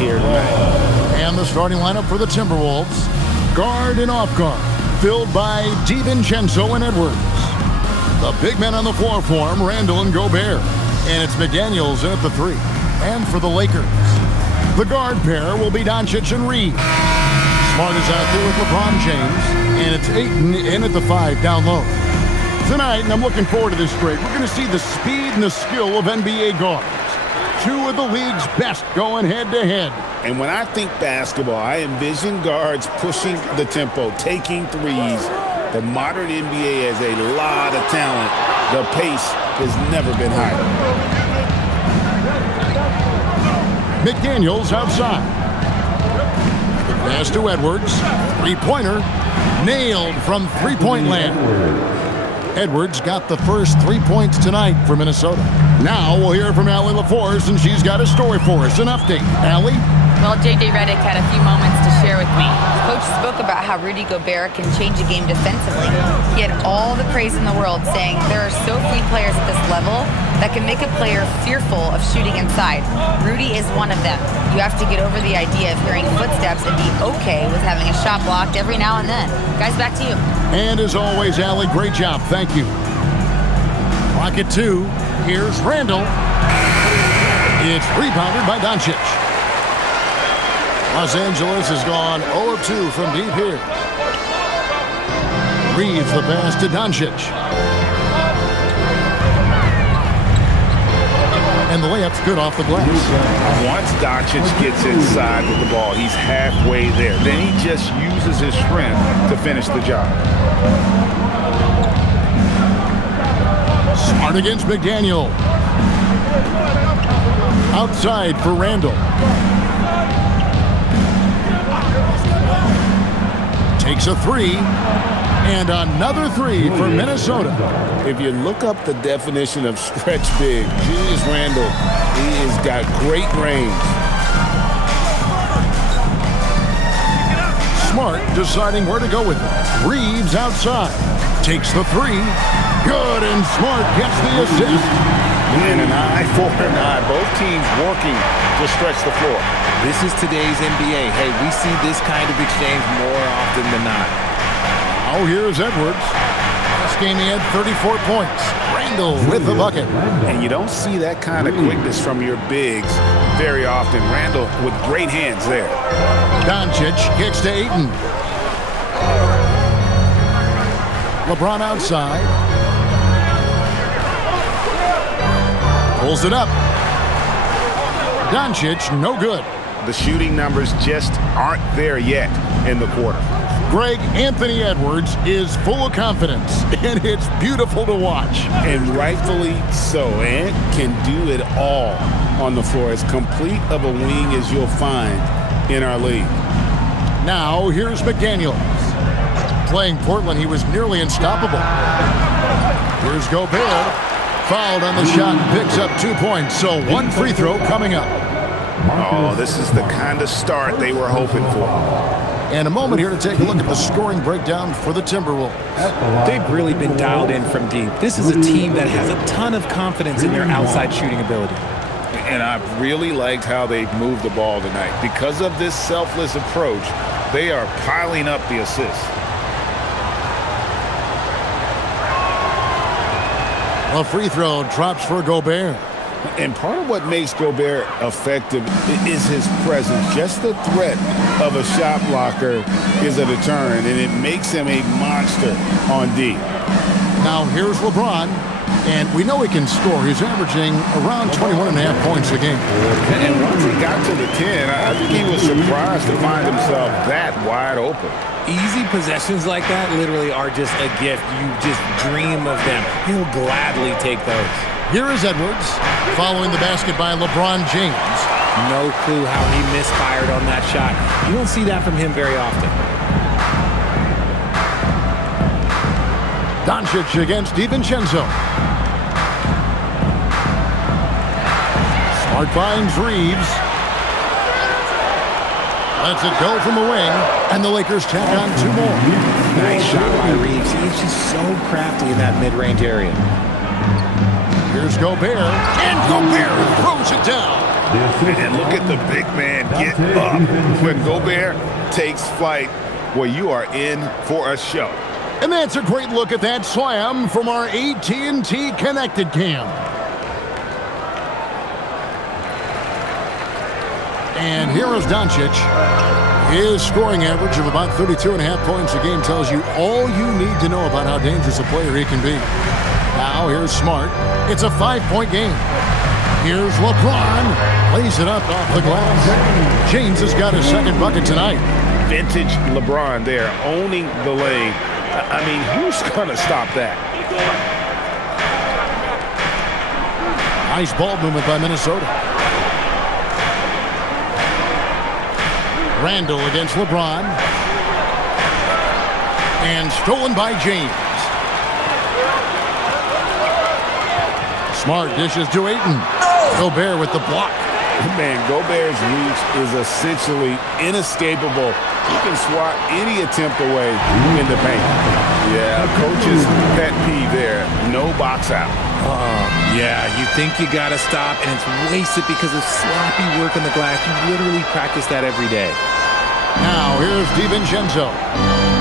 here tonight. And the starting lineup for the Timberwolves. Guard and off guard, filled by DiVincenzo and Edwards. The big men on the floor for him, Randall and Gobert. And it's McDaniels in at the 3. And for the Lakers, the guard pair will be Doncic and Reed. Smart is out there with LeBron James. And it's Ayton in at the 5 down low. Tonight, and I'm looking forward to this trade, we're going to see the speed and the skill of NBA guards. 2 of the league's best going head-to-head. And when I think basketball, I envision guards pushing the tempo, taking threes. The modern NBA has a lot of talent. The pace has never been higher. McDaniels outside. Pass to Edwards. Three-pointer. Nailed from three-point land. Edwards got the first 3 points tonight for Minnesota. Now we'll hear from Allie LaForce, and she's got a story for us. An update. Allie? Well, J.J. Redick had a few moments to share with me. Coach spoke about how Rudy Gobert can change a game defensively. He had all the praise in the world, saying there are so few players at this level that can make a player fearful of shooting inside. Rudy is one of them. You have to get over the idea of hearing footsteps and be okay with having a shot blocked every now and then. Guys, back to you. And as always, Allie, great job. Thank you. Clock at 2. Here's Randall. It's rebounded by Doncic. Los Angeles has gone 0 of 2 from deep here. Reeves the pass to Doncic. And the layup's good off the glass. Once Doncic gets inside with the ball, he's halfway there. Then he just uses his strength to finish the job. Smart against McDaniel. Outside for Randall. Takes a 3. And another 3 for Minnesota. If you look up the definition of stretch big, Julius Randle, he has got great range. Smart deciding where to go with it. Reeves outside. Takes the 3. Good, and Smart gets the assist. And an eye for an eye. Both teams working to stretch the floor. This is today's NBA. Hey, we see this kind of exchange more often than not. Oh, here's Edwards. Last game he had 34 points. Randall with the bucket. And you don't see that kind of quickness from your bigs very often. Randall with great hands there. Doncic kicks to Ayton. LeBron outside. Pulls it up. Doncic, no good. The shooting numbers just aren't there yet in the quarter. Greg, Anthony Edwards is full of confidence, and it's beautiful to watch. And rightfully so. Ant can do it all on the floor. As complete of a wing as you'll find in our league. Now, here's McDaniels. Playing Portland, he was nearly unstoppable. Here's Gobert. Fouled on the shot and picks up 2 points, so 1 free throw coming up. Oh, this is the kind of start they were hoping for. And a moment here to take a look at the scoring breakdown for the Timberwolves. They've really been dialed in from deep. This is a team that has a ton of confidence in their outside shooting ability. And I've really liked how they've moved the ball tonight. Because of this selfless approach, they are piling up the assists. A free throw drops for Gobert. And part of what makes Gobert effective is his presence. Just the threat of a shot blocker is a deterrent, and it makes him a monster on D. Now here's LeBron, and we know he can score. He's averaging around 21.5 points a game. And once he got to the 10, I think he was surprised to find himself that wide open. Easy possessions like that literally are just a gift. You just dream of them. He'll gladly take those. Here is Edwards, following the basket by LeBron James. No clue how he misfired on that shot. You don't see that from him very often. Doncic against DiVincenzo. Smart finds Reeves. Lets it go from the wing, and the Lakers tack on 2 more. Nice shot by Reeves. He's just so crafty in that mid-range area. Here's Gobert, and Gobert throws it down. And look at the big man get up. When Gobert takes flight, well, you are in for a show. And that's a great look at that slam from our AT&T Connected Cam. And here is Doncic. His scoring average of about 32.5 points a game tells you all you need to know about how dangerous a player he can be. Now here's Smart. It's a 5-point game. Here's LeBron. Lays it up off the glass. James has got his second bucket tonight. Vintage LeBron there, owning the lane. I mean, who's going to stop that? Nice ball movement by Minnesota. Randall against LeBron. And stolen by James. Smart dishes to Ayton. Gobert with the block. Man, Gobert's reach is essentially inescapable. He can swat any attempt away in the paint. Yeah, coach's pet peeve there. No box out. Yeah, you think you got to stop, and it's wasted because of sloppy work on the glass. You literally practice that every day. Now, here's DiVincenzo.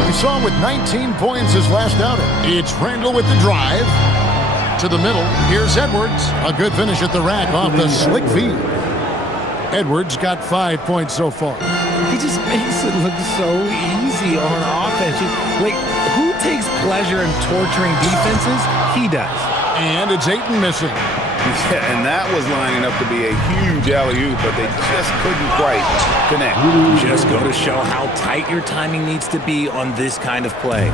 We saw him with 19 points his last outing. It's Randall with the drive. To the middle, here's Edwards. A good finish at the rack off the slick feed. Edwards got 5 points so far. He just makes it look so easy on offense. Like, who takes pleasure in torturing defenses? He does. And it's Ayton missing. Yeah, and that was lining up to be a huge alley-oop, but they just couldn't quite connect. Just go to show how tight your timing needs to be on this kind of play.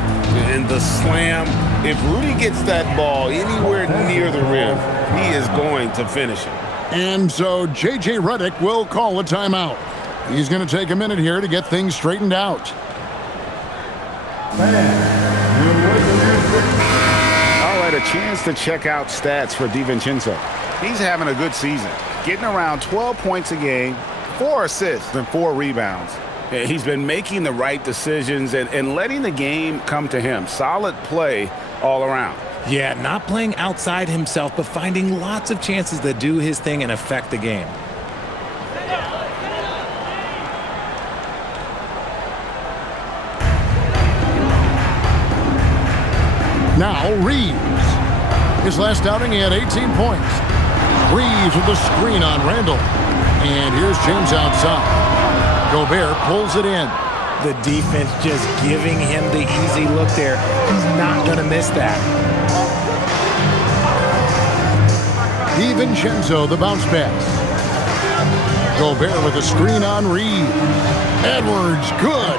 And the slam, if Rudy gets that ball anywhere near the rim, he is going to finish it. And so J.J. Redick will call a timeout. He's going to take a minute here to get things straightened out. All right, a chance to check out stats for DiVincenzo. He's having a good season, getting around 12 points a game, 4 assists, and 4 rebounds. He's been making the right decisions and letting the game come to him. Solid play all around. Yeah, not playing outside himself, but finding lots of chances to do his thing and affect the game. Now Reeves. His last outing, he had 18 points. Reeves with the screen on Randall. And here's James outside. Gobert pulls it in. The defense just giving him the easy look there. He's not going to miss that. DiVincenzo, the bounce pass. Gobert with a screen on Reeves. Edwards, good.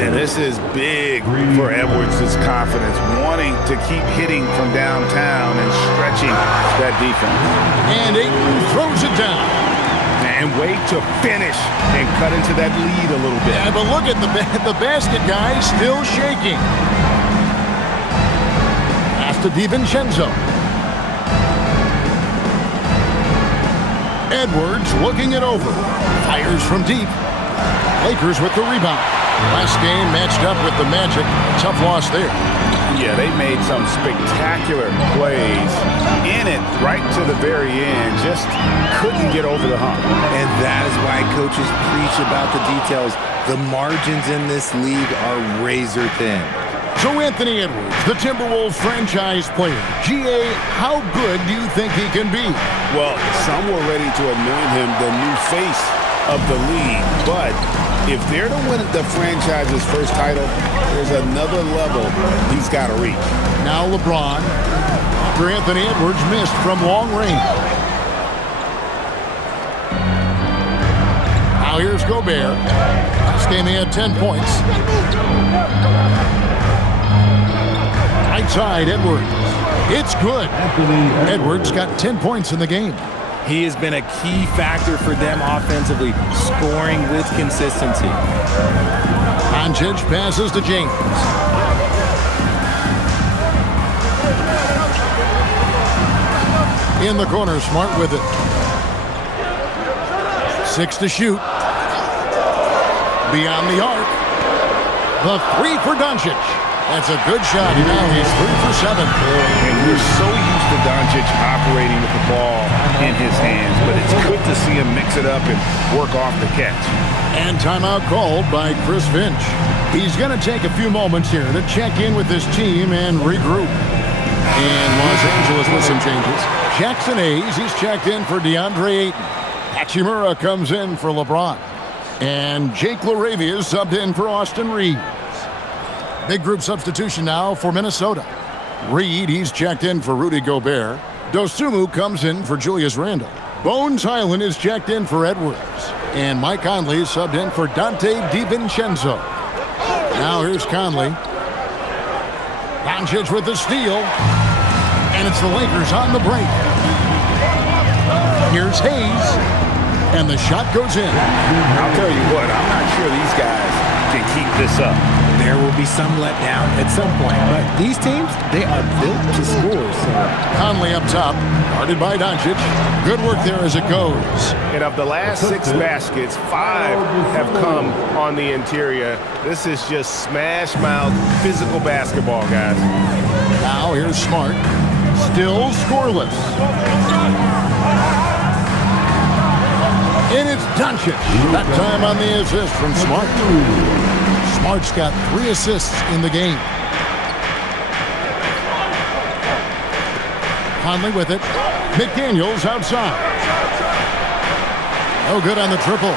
And this is big for Edwards' confidence, wanting to keep hitting from downtown and stretching that defense. And Ayton throws it down. And wait to finish and cut into that lead a little bit. Yeah, but look at the basket guy still shaking. Pass to DiVincenzo. Edwards looking it over. Fires from deep. Lakers with the rebound. Last game matched up with the Magic. Tough loss there. Yeah, they made some spectacular plays in it right to the very end. Just couldn't get over the hump. And that is why coaches preach about the details. The margins in this league are razor thin. So Anthony Edwards, the Timberwolves franchise player. GA, how good do you think he can be? Well, some were ready to anoint him the new face of the league, but if they're to win the franchise's first title, there's another level he's got to reach. Now LeBron, after Anthony Edwards missed from long range. Now here's Gobert. Last game he had 10 points. Right side, Edwards. It's good. Edwards got 10 points in the game. He has been a key factor for them offensively, scoring with consistency. Doncic passes to James. In the corner, Smart with it. 6 to shoot. Beyond the arc. The 3 for Doncic. That's a good shot. Now he's 3 for 7. And we're so used to Doncic operating with the ball in his hands, but it's good to see him mix it up and work off the catch. And timeout called by Chris Finch. He's going to take a few moments here to check in with his team and regroup. And Los Angeles with some changes. Jackson Hayes, he's checked in for DeAndre Ayton. Hachimura comes in for LeBron. And Jake LaRavia is subbed in for Austin Reeves. Big group substitution now for Minnesota. Reed, he's checked in for Rudy Gobert. Dosunmu comes in for Julius Randle. Bones Highland is checked in for Edwards. And Mike Conley is subbed in for Dante DiVincenzo. Now here's Conley. Doncic with the steal. And it's the Lakers on the break. Here's Hayes. And the shot goes in. I'll tell you what, I'm not sure these guys can keep this up. There will be some letdown at some point, but these teams, they are built to score. So Conley up top, guarded by Doncic. Good work there as it goes. And of the last 6 baskets, 5 have come on the interior. This is just smash-mouth physical basketball, guys. Now here's Smart. Still scoreless. And it's Doncic. That time on the assist from Smart. Smart's got 3 assists in the game. Conley with it. McDaniels outside. No good on the triple.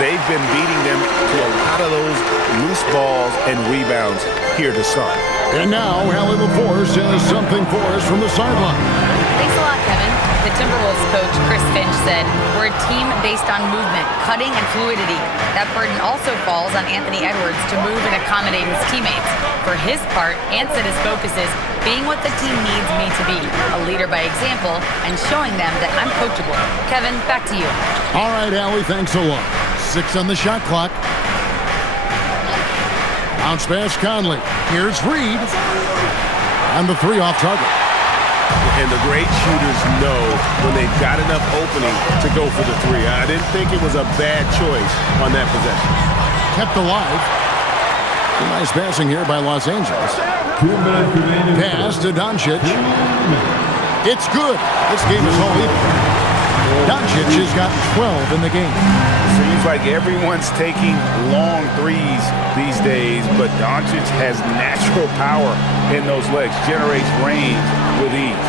They've been beating them to a lot of those loose balls and rebounds here to start. And now, Allie LaForce has something for us from the sideline. Thanks a lot, Kevin. The Timberwolves coach, Chris Finch, said, "We're a team based on movement, cutting, and fluidity. That burden also falls on Anthony Edwards to move and accommodate his teammates. For his part, Ant said his focus is being what the team needs me to be, a leader by example, and showing them that I'm coachable." Kevin, back to you. All right, Allie, thanks a lot. 6 on the shot clock. Bounce pass Conley. Here's Reed. And the 3 off target. And the great shooters know when they've got enough opening to go for the 3. I didn't think it was a bad choice on that possession. Kept alive. Nice passing here by Los Angeles. Pass to Doncic. It's good. This game is all even. Doncic has got 12 in the game. Seems like everyone's taking long threes these days, but Doncic has natural power in those legs, generates range with ease.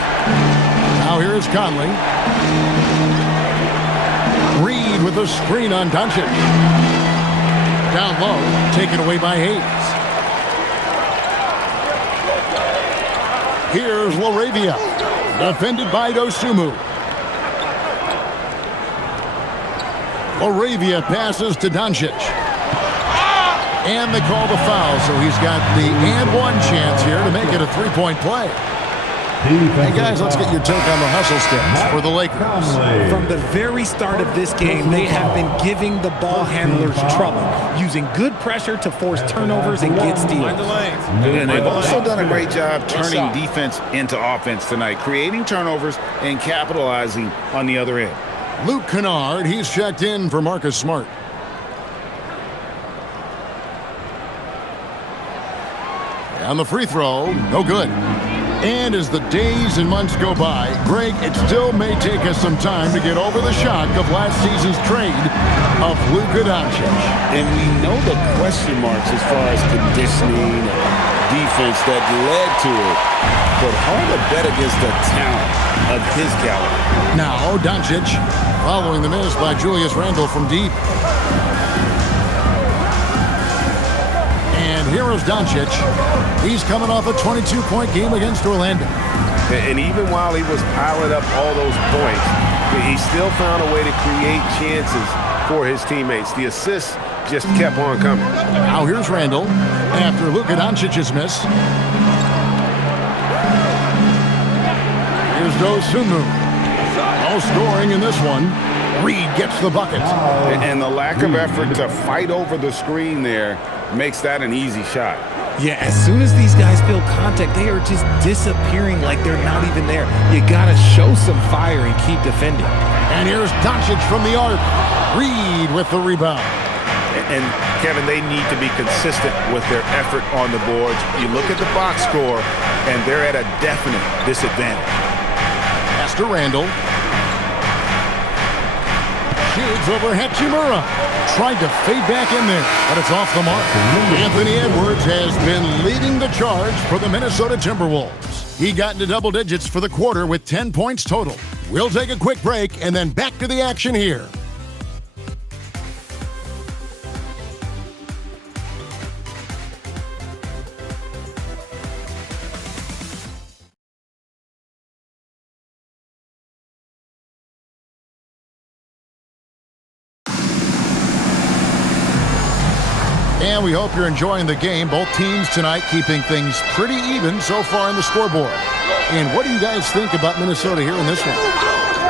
Now here's Conley. Reed with a screen on Doncic. Down low, taken away by Hayes. Here's LaRavia, defended by Dosunmu. LaRavia passes to Doncic. And they call the foul, so he's got the and-one chance here to make it a 3-point play. Hey, guys, let's get your take on the hustle stats for the Lakers. from the very start of this game, they have been giving the ball handlers trouble, using good pressure to force turnovers and get steals. And they've also done a great job turning defense into offense tonight, creating turnovers and capitalizing on the other end. Luke Kennard, he's checked in for Marcus Smart. On the free throw, no good. And as the days and months go by, Greg, it still may take us some time to get over the shock of last season's trade of Luka Doncic. And we know the question marks as far as conditioning and defense that led to it. But hard to bet against the talent of his caliber. Now, Doncic following the miss by Julius Randle from deep. And here is Doncic. He's coming off a 22-point game against Orlando. And even while he was piling up all those points, he still found a way to create chances for his teammates. The assists just kept on coming. Now here's Randle after Luka Doncic's miss. Here's Dosunmu. No scoring in this one. Reed gets the bucket. And the lack of effort to fight over the screen there makes that an easy shot. Yeah, as soon as these guys feel contact, they are just disappearing like they're not even there. You gotta show some fire and keep defending. And here's Doncic from the arc. Reed with the rebound. And Kevin, they need to be consistent with their effort on the boards. You look at the box score, and they're at a definite disadvantage. Pass to Randall. Shoots over Hachimura. Tried to fade back in there, but it's off the mark. Anthony Edwards has been leading the charge for the Minnesota Timberwolves. He got into double digits for the quarter with 10 points total. We'll take a quick break and then back to the action here. And we hope you're enjoying the game. Both teams tonight keeping things pretty even so far in the scoreboard. And what do you guys think about Minnesota here in this one?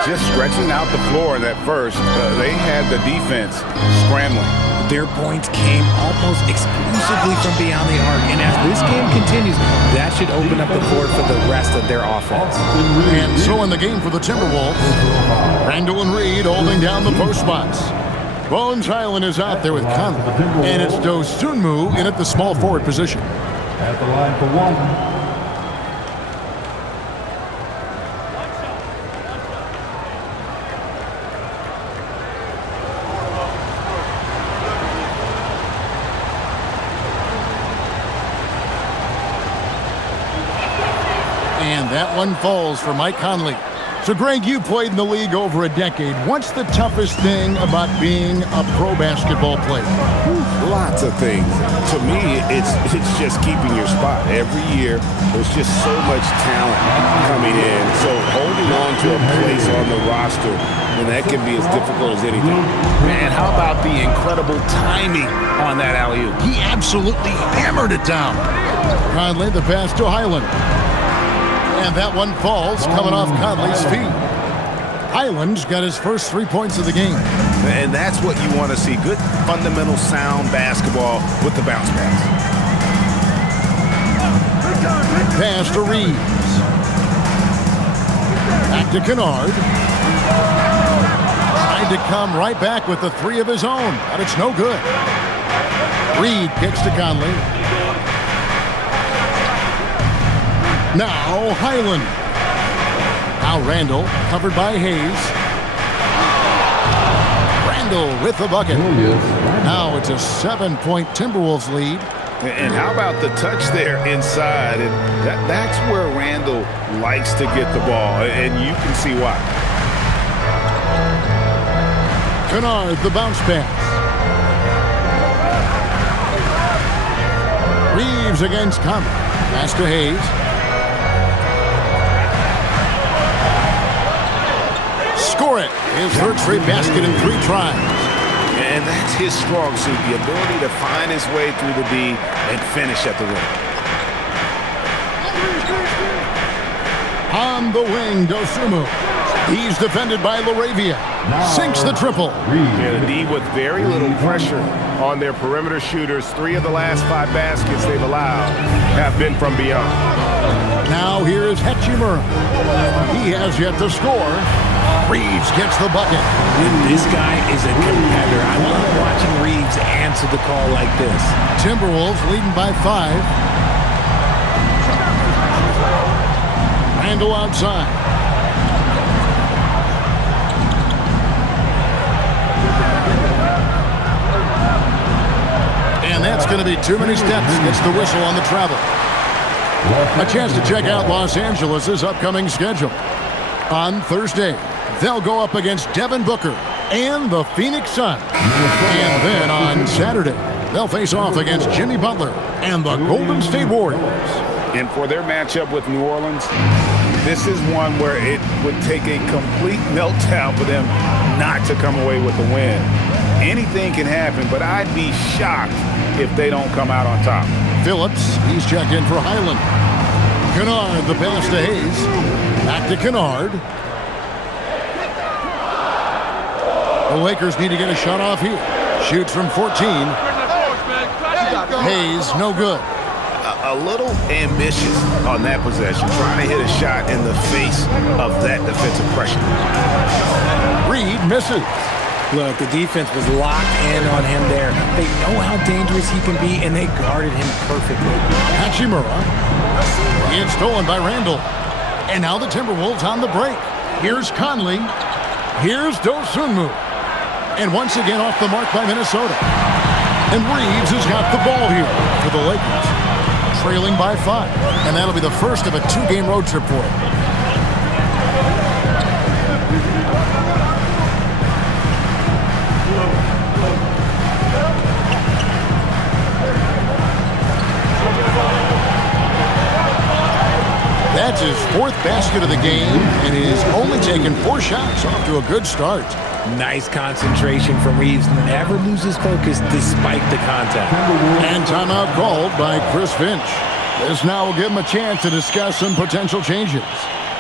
Just stretching out the floor in that first. They had the defense scrambling. Their points came almost exclusively from beyond the arc. And as this game continues, that should open up the floor for the rest of their offense. And so in the game for the Timberwolves, Randall and Reed holding down the post spots. Bones Highland is out there with Conley. And it's Dosunmu in at the small forward position. At the line for one. And that one falls for Mike Conley. So, Greg, you played in the league over a decade. What's the toughest thing about being a pro basketball player? Lots of things. To me, it's just keeping your spot. Every year, there's just so much talent coming in. So holding on to a place on the roster, and that can be as difficult as anything. Man, how about the incredible timing on that alley-oop? He absolutely hammered it down. Conley, the pass to Highland. And that one falls, coming off Conley's feet. Highland's got his first 3 points of the game. And that's what you want to see. Good, fundamental, sound basketball with the bounce pass. Pass to Reeves. Back to Kennard. Tried to come right back with the three of his own, but it's no good. Reed kicks to Conley. Now Highland. Now Randall, covered by Hayes. Randall with the bucket. Now it's a 7-point Timberwolves lead. And how about the touch there inside? And that's where Randall likes to get the ball, and you can see why. Kennard, the bounce pass. Reeves against Conley. Pass to Hayes. Score it. His third straight basket in 3 tries. And that's his strong suit, the ability to find his way through the D and finish at the rim. On the wing, Dosunmu. He's defended by Laravia. Sinks the triple. Yeah, the D with very little pressure on their perimeter shooters. 3 of the last 5 baskets they've allowed have been from beyond. Now here is Hachimura. He has yet to score. Reeves gets the bucket. This guy is a competitor. I love watching Reeves answer the call like this. Timberwolves leading by 5. Randall outside. And that's going to be too many steps. Gets the whistle on the travel. A chance to check out Los Angeles' upcoming schedule. On Thursday, they'll go up against Devin Booker and the Phoenix Suns. And then on Saturday, they'll face off against Jimmy Butler and the Golden State Warriors. And for their matchup with New Orleans, this is one where it would take a complete meltdown for them not to come away with the win. Anything can happen, but I'd be shocked if they don't come out on top. Phillips, he's checked in for Highland. Kennard, the pass to Hayes. Back to Kennard. The Lakers need to get a shot off here. Shoots from 14. Hayes, no good. A little ambitious on that possession, trying to hit a shot in the face of that defensive pressure. Reed misses. Look, the defense was locked in on him there. They know how dangerous he can be, and they guarded him perfectly. Hachimura. It's stolen by Randall. And now the Timberwolves on the break. Here's Conley. Here's Dosunmu. And once again off the mark by Minnesota. And Reeves has got the ball here for the Lakers. Trailing by 5. And that'll be the first of a 2-game road trip for him. That's his 4th basket of the game, and he's only taken 4 shots. Off to a good start. Nice concentration from Reeves. Never loses focus despite the contact. And timeout called by Chris Finch. This now will give him a chance to discuss some potential changes.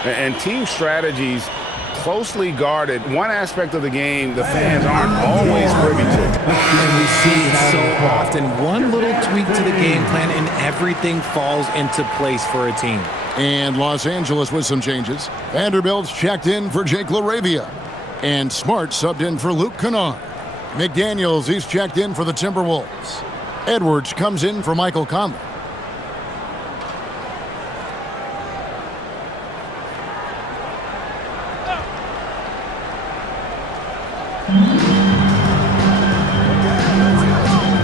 And team strategies closely guarded. One aspect of the game the fans aren't always privy to. And we see it so often. One little tweak to the game plan, and everything falls into place for a team. And Los Angeles with some changes. Vanderbilt's checked in for Jake LaRavia. And Smart subbed in for Luke Kennard. McDaniels, he's checked in for the Timberwolves. Edwards comes in for Michael Conley.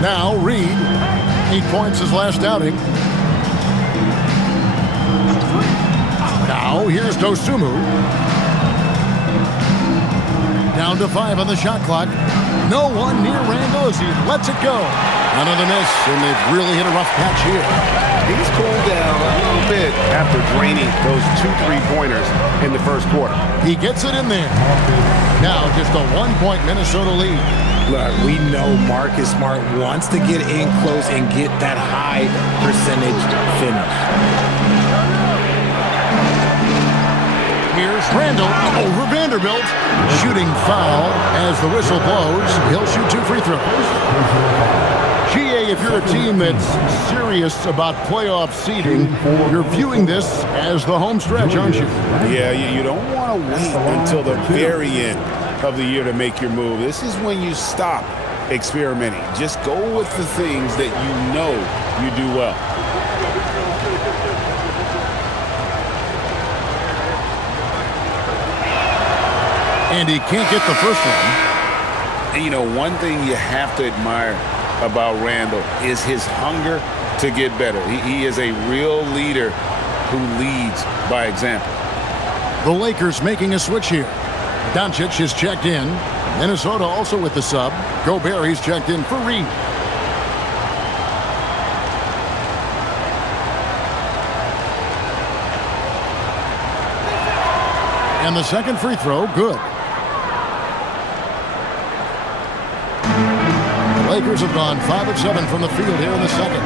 Now Reed. 8 points his last outing. Now here's Dosunmu. Down to 5 on the shot clock. No one near Randall as he lets it go. Another miss, and they've really hit a rough patch here. He's cooled down a little bit after draining those 2 3-pointers in the first quarter. He gets it in there. Now just a 1-point Minnesota lead. Look, we know Marcus Smart wants to get in close and get that high percentage finish. Here's Randall over Vanderbilt. Shooting foul as the whistle blows. He'll shoot 2 free throws. GA, if you're a team that's serious about playoff seeding, you're viewing this as the home stretch, aren't you? Yeah, you don't want to wait until the very end of the year to make your move. This is when you stop experimenting. Just go with the things that you know you do well. And he can't get the first one. And you know, one thing you have to admire about Randall is his hunger to get better. He is a real leader who leads by example. The Lakers making a switch here. Doncic is checked in. Minnesota also with the sub. Gobert, he's checked in for Reed. And the second free throw, good. The Lakers have gone 5 of 7 from the field here in the second.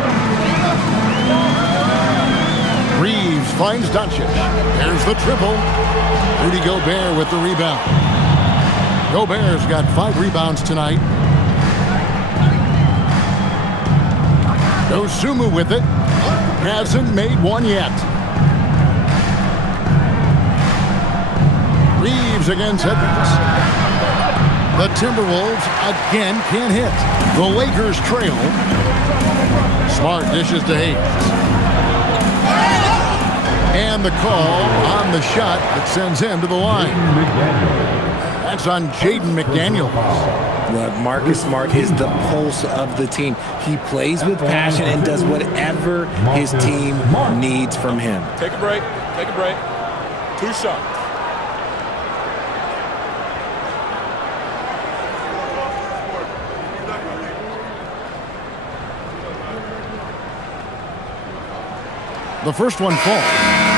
Reeves finds Doncic. There's the triple. Rudy Gobert with the rebound. Gobert's got 5 rebounds tonight. Dosunmu with it. Hasn't made one yet. Reeves against Edwards. The Timberwolves again can't hit. The Lakers trail. Smart dishes to Hayes. And the call on the shot that sends him to the line. That's on Jaden McDaniels. Look, Marcus Smart is the pulse of the team. He plays with passion and does whatever his team needs from him. Take a break. Take a break. 2 shots. The first one falls.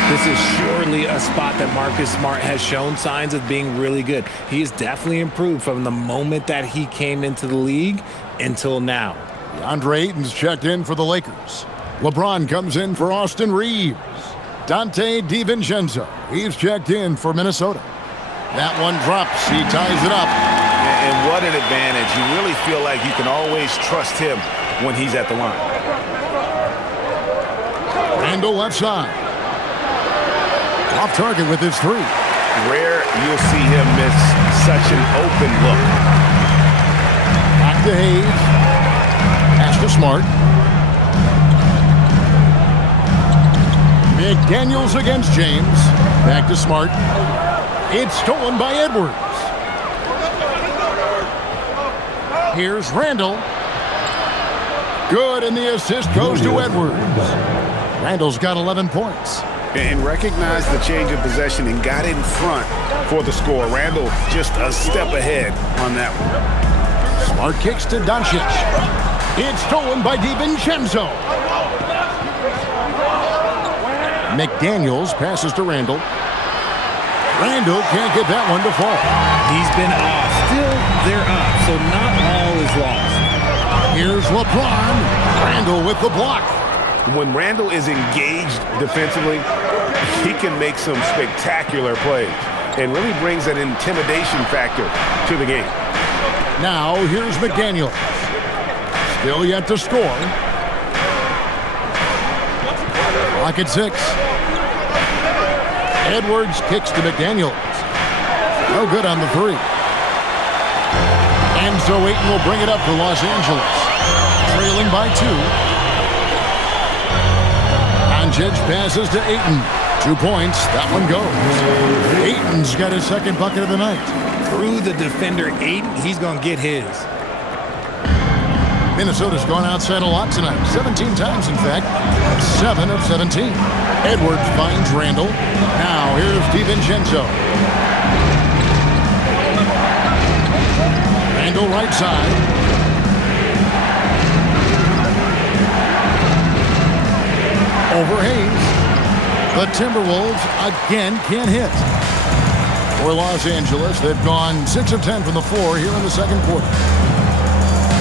This is surely a spot that Marcus Smart has shown signs of being really good. He has definitely improved from the moment that he came into the league until now. DeAndre Ayton's checked in for the Lakers. LeBron comes in for Austin Reeves. Dante DiVincenzo, he's checked in for Minnesota. That one drops. He ties it up. And what an advantage. You really feel like you can always trust him when he's at the line. Randall left side. Off target with his 3. Rare you'll see him miss such an open look. Back to Hayes. Smart. McDaniels against James. Back to Smart. It's stolen by Edwards. Here's Randall. Good, and the assist goes to Edwards. Randall's got 11 points. And recognized the change of possession and got in front for the score. Randall just a step ahead on that one. Smart kicks to Doncic. It's stolen by DiVincenzo. McDaniels passes to Randall. Randall can't get that one to fall. He's been off. Still, they're up, so not all is lost. Here's LeBron. Randall with the block. When Randall is engaged defensively, he can make some spectacular plays and really brings an intimidation factor to the game. Now, here's McDaniels. Still yet to score. Clock at 6. Edwards kicks to McDaniels. No good on the 3. And so Ayton will bring it up for Los Angeles. Trailing by 2. Doncic passes to Ayton. 2 points. That one goes. Ayton's got his second bucket of the night. Through the defender, Ayton, he's going to get his. Minnesota's gone outside a lot tonight. 17 times, in fact. 7 of 17. Edwards finds Randall. Now, here's DiVincenzo. Randall right side. Over Hayes. The Timberwolves again can't hit. For Los Angeles, they've gone 6 of 10 from the floor here in the second quarter.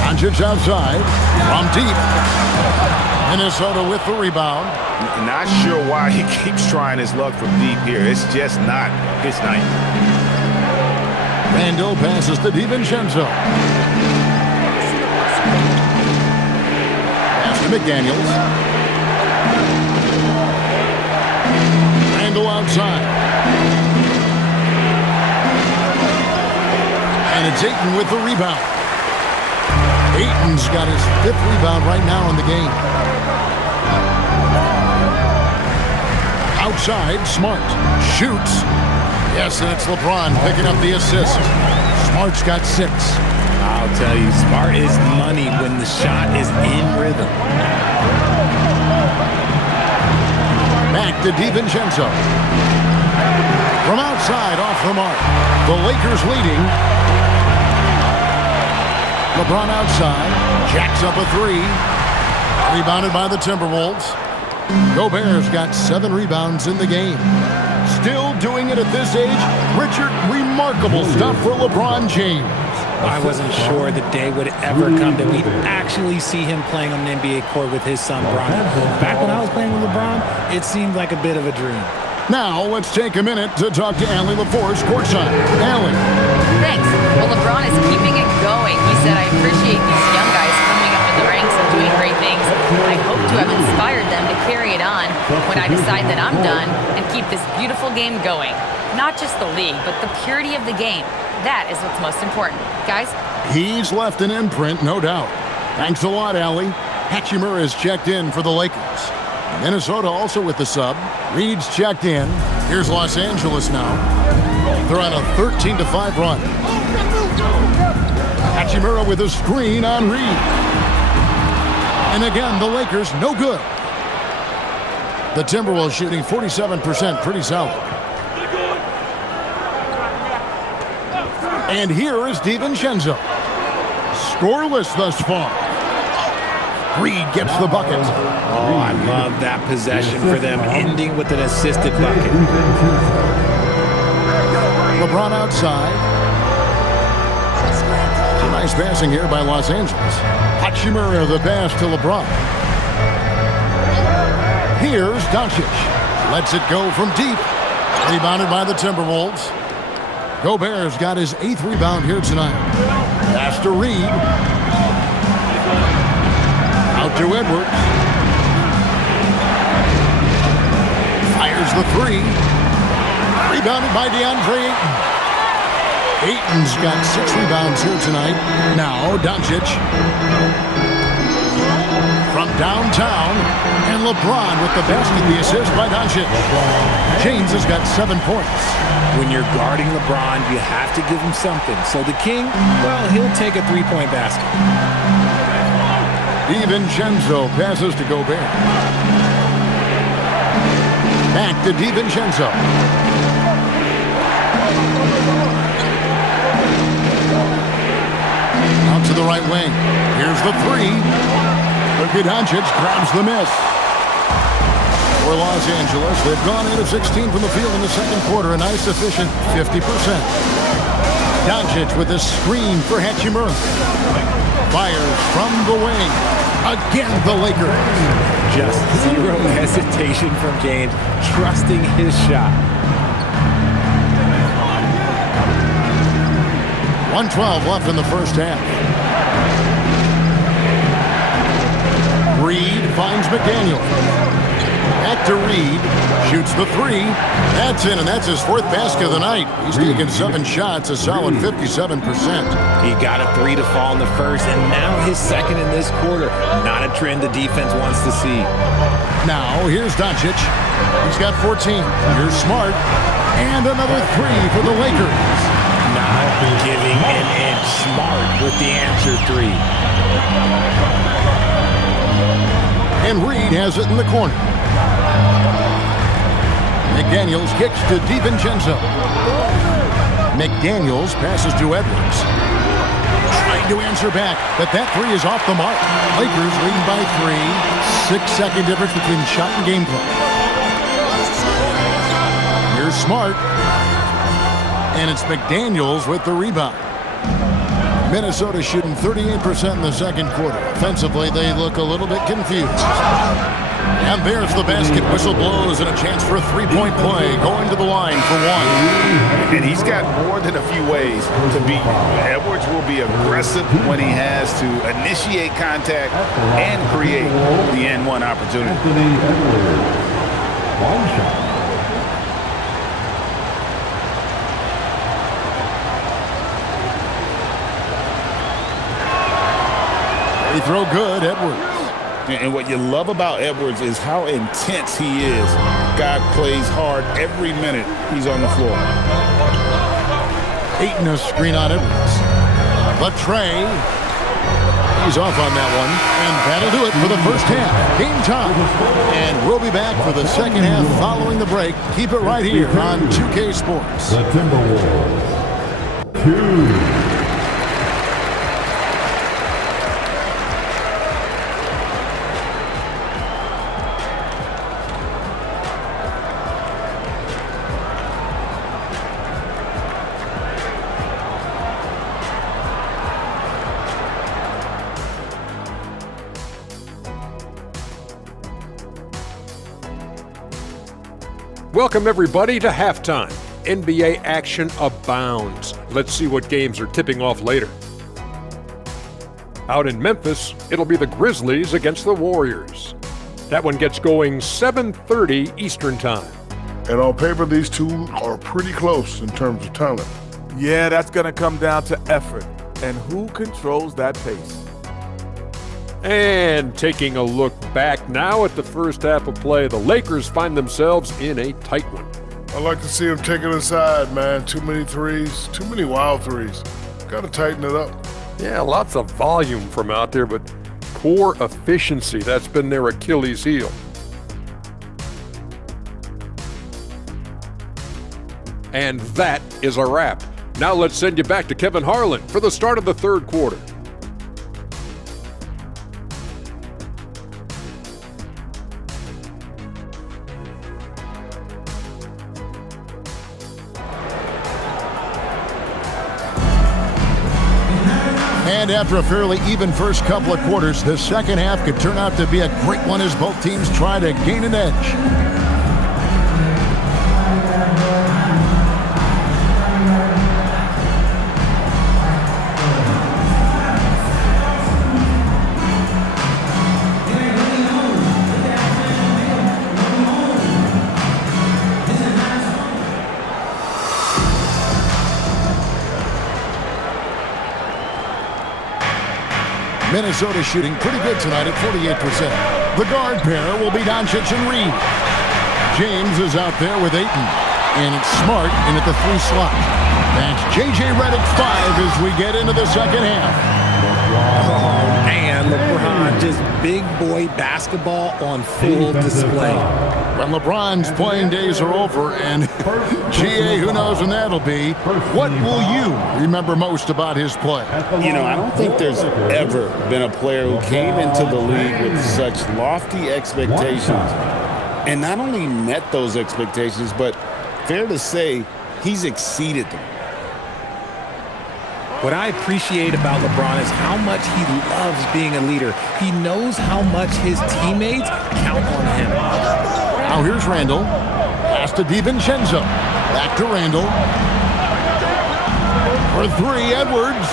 Doncic outside from deep. Minnesota with the rebound. Not sure why he keeps trying his luck from deep here. It's just not his night. Randall passes to DiVincenzo. Pass to McDaniels. Randall outside. And it's Ayton with the rebound. Ayton's got his 5th rebound right now in the game. Outside, Smart shoots. Yes, and it's LeBron picking up the assist. Smart's got 6. I'll tell you, Smart is money when the shot is in rhythm. Back to DiVincenzo. From outside, off the mark. The Lakers leading. LeBron outside, jacks up a 3. Rebounded by the Timberwolves. Gobert's got 7 rebounds in the game. Still doing it at this age. Richard, remarkable stuff for LeBron James. I wasn't sure the day would ever come that we'd actually see him playing on an NBA court with his son, Bron. Back when I was playing with LeBron, it seemed like a bit of a dream. Now, let's take a minute to talk to Allie LaForce courtside. Allie. Thanks. Well, LeBron is keeping it going. He said, I appreciate these young guys coming up in the ranks and doing great things. I hope to have inspired them to carry it on when I decide that I'm done and keep this beautiful game going. Not just the league, but the purity of the game. That is what's most important. Guys? He's left an imprint, no doubt. Thanks a lot, Allie. Hachimura is checked in for the Lakers. Minnesota also with the sub. Reed's checked in. Here's Los Angeles now. They're on a 13-5 run. Hachimura with a screen on Reed. And again, the Lakers no good. The Timberwolves shooting 47%, pretty solid. And here is DiVincenzo. Scoreless thus far. Reed gets the bucket. Oh, I love that possession for them, ending with an assisted bucket. LeBron outside. Some nice passing here by Los Angeles. Hachimura the pass to LeBron. Here's Doncic. Lets it go from deep. Rebounded by the Timberwolves. Gobert's got his 8th rebound here tonight. Pass to Reed. Out to Edwards. Fires the 3. Rebounded by DeAndre Ayton. Ayton's got 6 rebounds here tonight. Now Doncic. downtown, and LeBron with the basket, the assist by Doncic. James has got 7 points. When you're guarding LeBron, you have to give him something. So the King, well, he'll take a three-point basket. DiVincenzo passes to Gobert. Back to DiVincenzo. Out to the right wing. Here's the three. Luka Doncic grabs the miss. For Los Angeles, they've gone 8 of 16 from the field in the second quarter, a nice efficient 50%. Doncic with a screen for Hachimura. Fires from the wing. Again, the Lakers. Just zero hesitation from James, trusting his shot. 1:12 left in the first half. Reed finds McDaniel. Back to Reed. Shoots the three. That's in, and that's his 4th basket of the night. He's taken 7 shots, a solid 57%. He got a 3 to fall in the first, and now his 2nd in this quarter. Not a trend the defense wants to see. Now, here's Doncic. He's got 14. Here's Smart. And another 3 for the Lakers. Not giving an inch. Smart with the answer 3. And Reed has it in the corner. McDaniels kicks to DiVincenzo. McDaniels passes to Edwards. Trying to answer back, but that 3 is off the mark. Lakers leading by 3. 6-second difference between shot and gameplay. Here's Smart. And it's McDaniels with the rebound. Minnesota shooting 38% in the second quarter. Offensively, they look a little bit confused. And there's the basket. Whistle blows and a chance for a 3-point play. Going to the line for 1. And he's got more than a few ways to beat you. Edwards will be aggressive when he has to initiate contact and create the N1 opportunity. One shot. They throw good, Edwards. And what you love about Edwards is how intense he is. Guy plays hard every minute he's on the floor. Ayton a screen on Edwards. Latrey. He's off on that one. And that'll do it for the first half. Game time. And we'll be back for the second half following the break. Keep it right here on 2K Sports. The Timberwolves. 2. Welcome, everybody, to halftime. NBA action abounds. Let's see what games are tipping off later. Out in Memphis, it'll be the Grizzlies against the Warriors. That one gets going 7:30 Eastern Time. And on paper, these two are pretty close in terms of talent. Yeah, that's going to come down to effort and who controls that pace. And taking a look back now at the first half of play, the Lakers find themselves in a tight one. I like to see them take it aside, man. Too many threes, too many wild threes. Got to tighten it up. Yeah, lots of volume from out there, but poor efficiency. That's been their Achilles heel. And that is a wrap. Now let's send you back to Kevin Harlan for the start of the third quarter. And after a fairly even first couple of quarters, the second half could turn out to be a great one as both teams try to gain an edge. Minnesota shooting pretty good tonight at 48%. The guard pair will be Doncic and Reed. James is out there with Ayton. And it's Smart in at the 3 slot. That's J.J. Redick 5 as we get into the second half. Oh, man, LeBron, just big boy basketball on full display. When LeBron's playing days are over, and GA, who knows when that'll be, what will you remember most about his play? You know, I don't think there's ever been a player who came into the league with such lofty expectations and not only met those expectations, but fair to say, he's exceeded them. What I appreciate about LeBron is how much he loves being a leader. He knows how much his teammates count on him. Now here's Randall. Pass to DiVincenzo. Back to Randall. For 3, Edwards.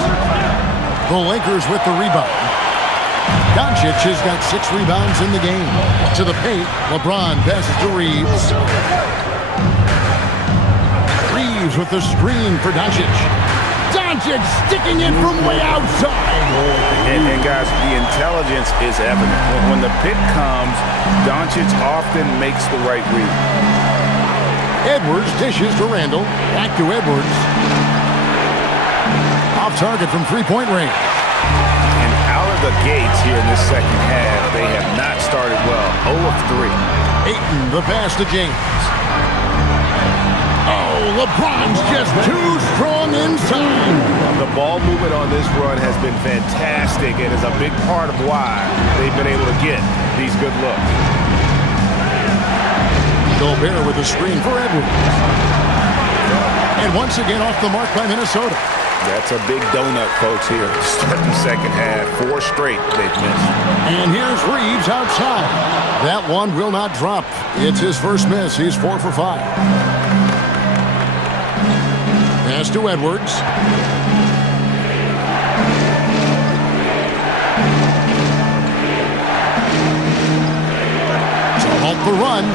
The Lakers with the rebound. Doncic has got 6 rebounds in the game. To the paint. LeBron passes to Reeves. Reeves with the screen for Doncic. Doncic sticking it from way outside. And guys, the intelligence is evident. When the pick comes, Doncic often makes the right read. Edwards dishes to Randall. Back to Edwards. Off target from 3-point range. And out of the gates here in this second half, they have not started well. 0 of 3. Ayton, the pass to James. Oh, LeBron's just too strong inside. The ball movement on this run has been fantastic and is a big part of why they've been able to get these good looks. Gobert with a screen for Edwards. And once again off the mark by Minnesota. That's a big donut, folks, here. Starting the second half, 4 straight they've missed. And here's Reeves outside. That one will not drop. It's his first miss. He's 4 for 5. Pass to Edwards. To halt the run.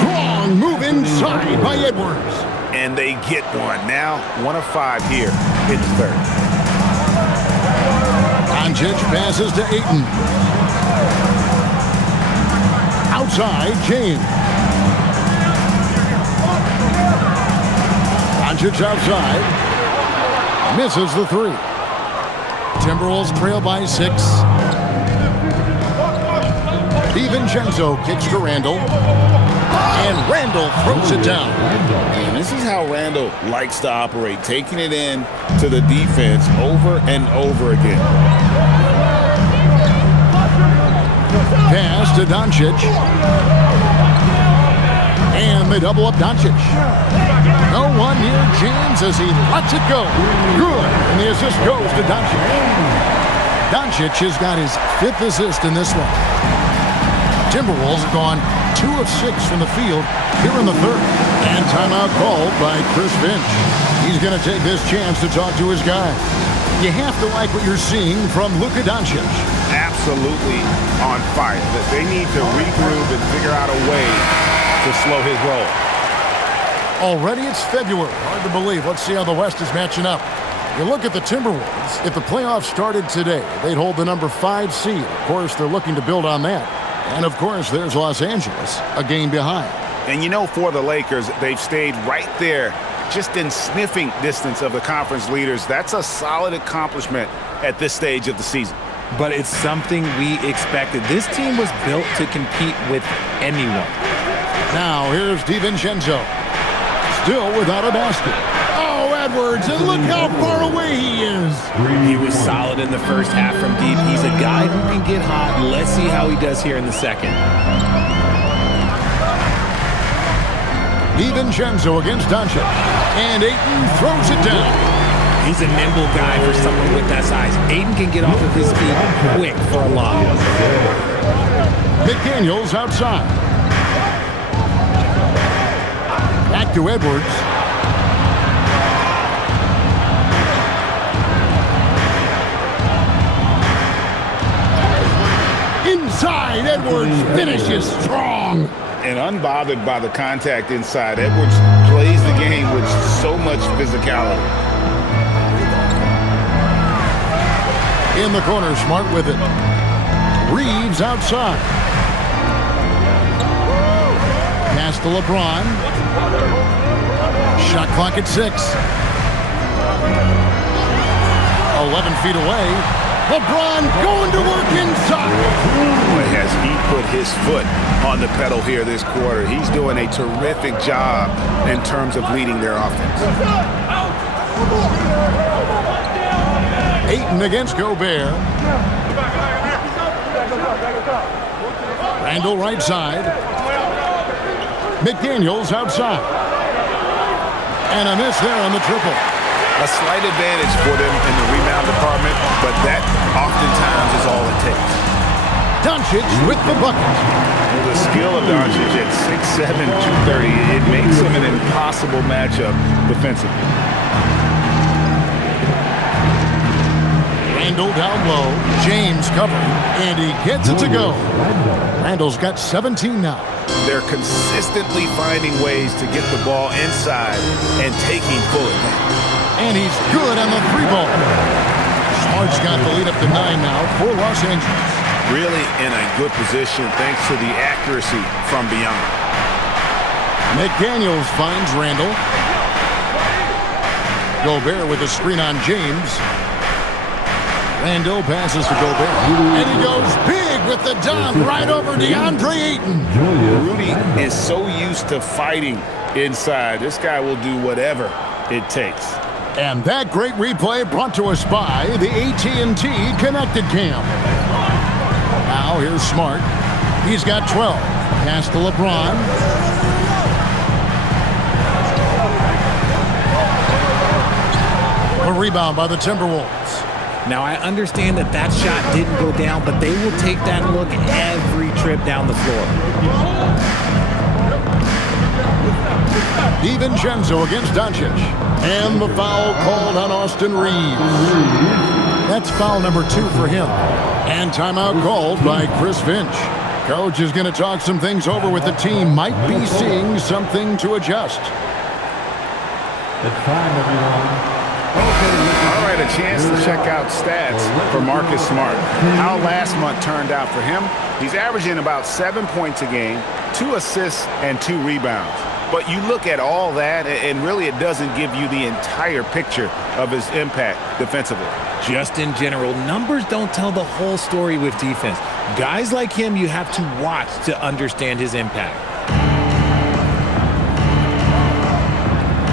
Strong move inside by Edwards. And they get one. Now 1 of 5 here in the third. Doncic passes to Ayton. Outside, James. Doncic outside. Misses the 3. Timberwolves trail by 6. DiVincenzo kicks to Randall. And Randall throws it down. And this is how Randall likes to operate, taking it in to the defense over and over again. Pass to Doncic. And they double up Doncic. No one near James as he lets it go. Good. And the assist goes to Doncic. Doncic has got his 5th assist in this one. Timberwolves have gone 2 of 6 from the field here in the third. And timeout called by Chris Finch. He's going to take this chance to talk to his guy. You have to like what you're seeing from Luka Doncic. Absolutely on fire. They need to regroup and figure out a way to slow his roll. Already it's February. Hard to believe. Let's see how the West is matching up. You look at the Timberwolves. If the playoffs started today, they'd hold the number 5 seed. Of course, they're looking to build on that. And, of course, there's Los Angeles, a game behind. And, you know, for the Lakers, they've stayed right there, just in sniffing distance of the conference leaders. That's a solid accomplishment at this stage of the season. But it's something we expected. This team was built to compete with anyone. Now, here's DiVincenzo. Still without a basket. Oh, Edwards, and look how far away he is. He was solid in the first half from deep. He's a guy who can get hot. Let's see how he does here in the second. DiVincenzo against Doncic. And Ayton throws it down. He's a nimble guy for someone with that size. Ayton can get off of his feet quick for a lob. McDaniels outside. Back to Edwards. Inside, Edwards finishes strong. And unbothered by the contact inside, Edwards plays the game with so much physicality. In the corner, Smart with it. Reeves outside. Pass to LeBron. Shot clock at 6. 11 feet away. LeBron going to work inside. Boy, has he put his foot on the pedal here this quarter. He's doing a terrific job in terms of leading their offense. Ayton against Gobert. Randall right side. McDaniels outside. And a miss there on the triple. A slight advantage for them in the rebound department, but that oftentimes is all it takes. Doncic with the bucket. Well, the skill of Doncic at 6'7", 230, it makes him an impossible matchup defensively. Randall down low. James covering, and he gets it to go. Randall's got 17 now. They're consistently finding ways to get the ball inside and taking full advantage. And he's good on the 3-ball. Smart's got the lead up to 9 now for Los Angeles. Really in a good position thanks to the accuracy from beyond. McDaniels finds Randall. Gobert with a screen on James. Randall passes to Gobert. And he goes big with the dunk right over DeAndre Ayton. Rudy is so used to fighting inside. This guy will do whatever it takes. And that great replay brought to us by the AT&T Connected Cam. Now here's Smart. He's got 12. Pass to LeBron. A rebound by the Timberwolves. Now, I understand that that shot didn't go down, but they will take that look every trip down the floor. DiVincenzo against Doncic. And the foul called on Austin Reeves. That's foul number 2 for him. And timeout called by Chris Finch. Coach is going to talk some things over with the team. Might be seeing something to adjust. It's time, everyone. All right, a chance to check out stats for Marcus Smart. How last month turned out for him. He's averaging about 7 points a game, 2 assists, and 2 rebounds. But you look at all that, and really it doesn't give you the entire picture of his impact defensively. Just in general, numbers don't tell the whole story with defense. Guys like him, you have to watch to understand his impact.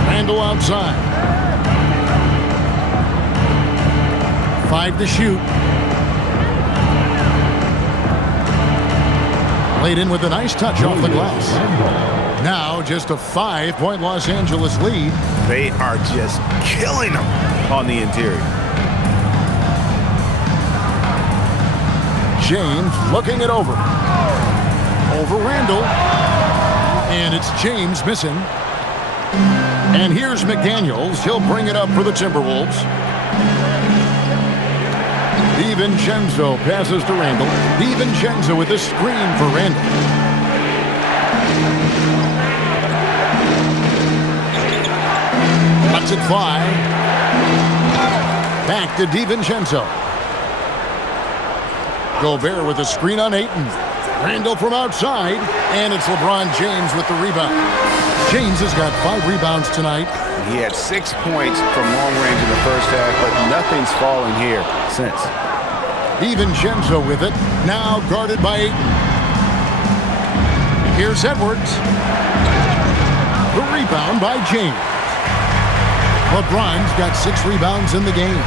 Randall outside. 5 to shoot. Laid in with a nice touch off the glass. Now just a 5-point Los Angeles lead. They are just killing them on the interior. James looking it over. Over Randall. And it's James missing. And here's McDaniels. He'll bring it up for the Timberwolves. DiVincenzo passes to Randall. DiVincenzo with a screen for Randall. Lets it fly. Back to DiVincenzo. Gobert with a screen on Ayton. Randall from outside. And it's LeBron James with the rebound. James has got 5 rebounds tonight. He had 6 points from long range in the first half, but nothing's fallen here since. DiVincenzo with it. Now guarded by Ayton. Here's Edwards. The rebound by James. LeBron's got 6 rebounds in the game.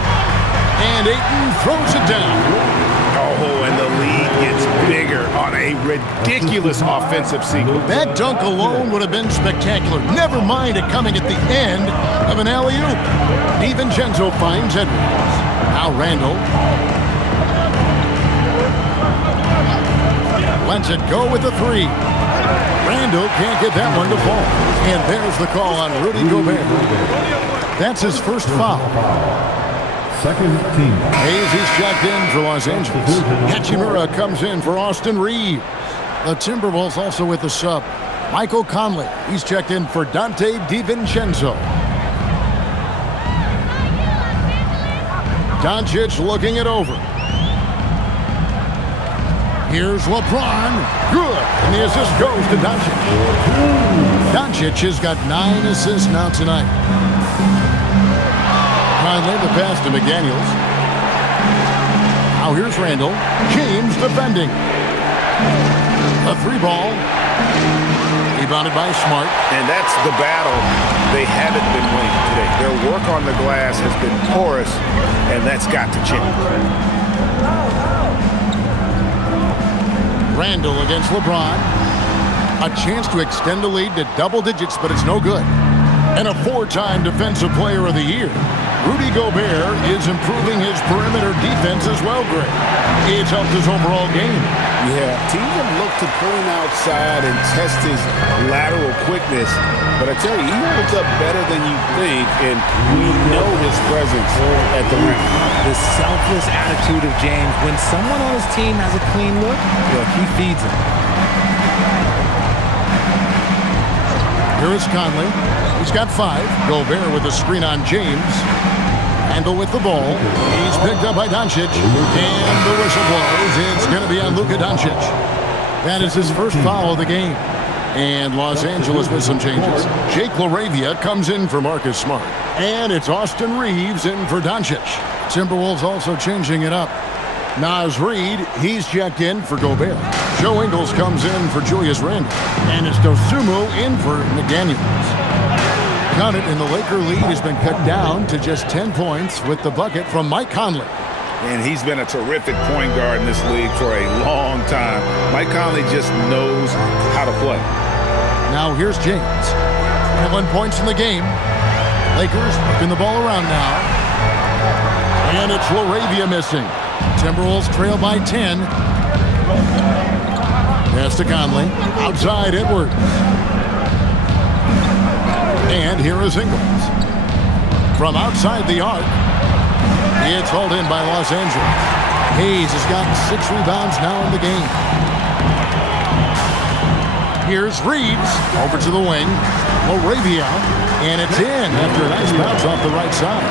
And Ayton throws it down. Oh, and the lead gets bigger on a ridiculous offensive sequence. That dunk alone would have been spectacular. Never mind it coming at the end of an alley-oop. DiVincenzo finds Edwards. Now Randall. Lets it go with the 3. Randall can't get that one to fall. And there's the call on Rudy Gobert. That's his first foul. Second team. Hayes is checked in for Los Angeles. Hachimura comes in for Austin Reeves. The Timberwolves also with the sub. Michael Conley. He's checked in for Dante DiVincenzo. Doncic looking it over. Here's LeBron. Good. And the assist goes to Doncic. Doncic has got 9 assists now tonight. Finally, the pass to McDaniels. Now here's Randall. James defending. A 3-ball. Rebounded by Smart. And that's the battle they haven't been winning today. Their work on the glass has been porous, and that's got to change. Randall against LeBron. A chance to extend the lead to double digits, but it's no good. And a 4-time Defensive Player of the Year. Rudy Gobert is improving his perimeter defense as well, Greg. It's helped his overall game. Yeah, teams have looked to pull him outside and test his lateral quickness. But I tell you, he holds up better than you think, and we know his presence at the rim. The selfless attitude of James. When someone on his team has a clean look, he feeds him. Here is Conley. He's got 5. Gobert with a screen on James. Randall with the ball. He's picked up by Doncic. And the whistle blows. It's going to be on Luka Doncic. That is his first foul of the game. And Los Angeles with some changes. Jake LaRavia comes in for Marcus Smart. And it's Austin Reeves in for Doncic. Timberwolves also changing it up. Naz Reid, he's checked in for Gobert. Joe Ingles comes in for Julius Randle. And it's Dosunmu in for McDaniels. Got it, and the Laker lead has been cut down to just 10 points with the bucket from Mike Conley. And he's been a terrific point guard in this league for a long time. Mike Conley just knows how to play. Now here's James. 21 points in the game. Lakers working the ball around now. And it's LaRavia missing. Timberwolves trail by 10. Pass to Conley. Outside Edwards. And here is Ingles. From outside the arc. It's hauled in by Los Angeles. Hayes has got 6 rebounds now in the game. Here's Reeves. Over to the wing. LaRavia. And it's in after a nice bounce off the right side.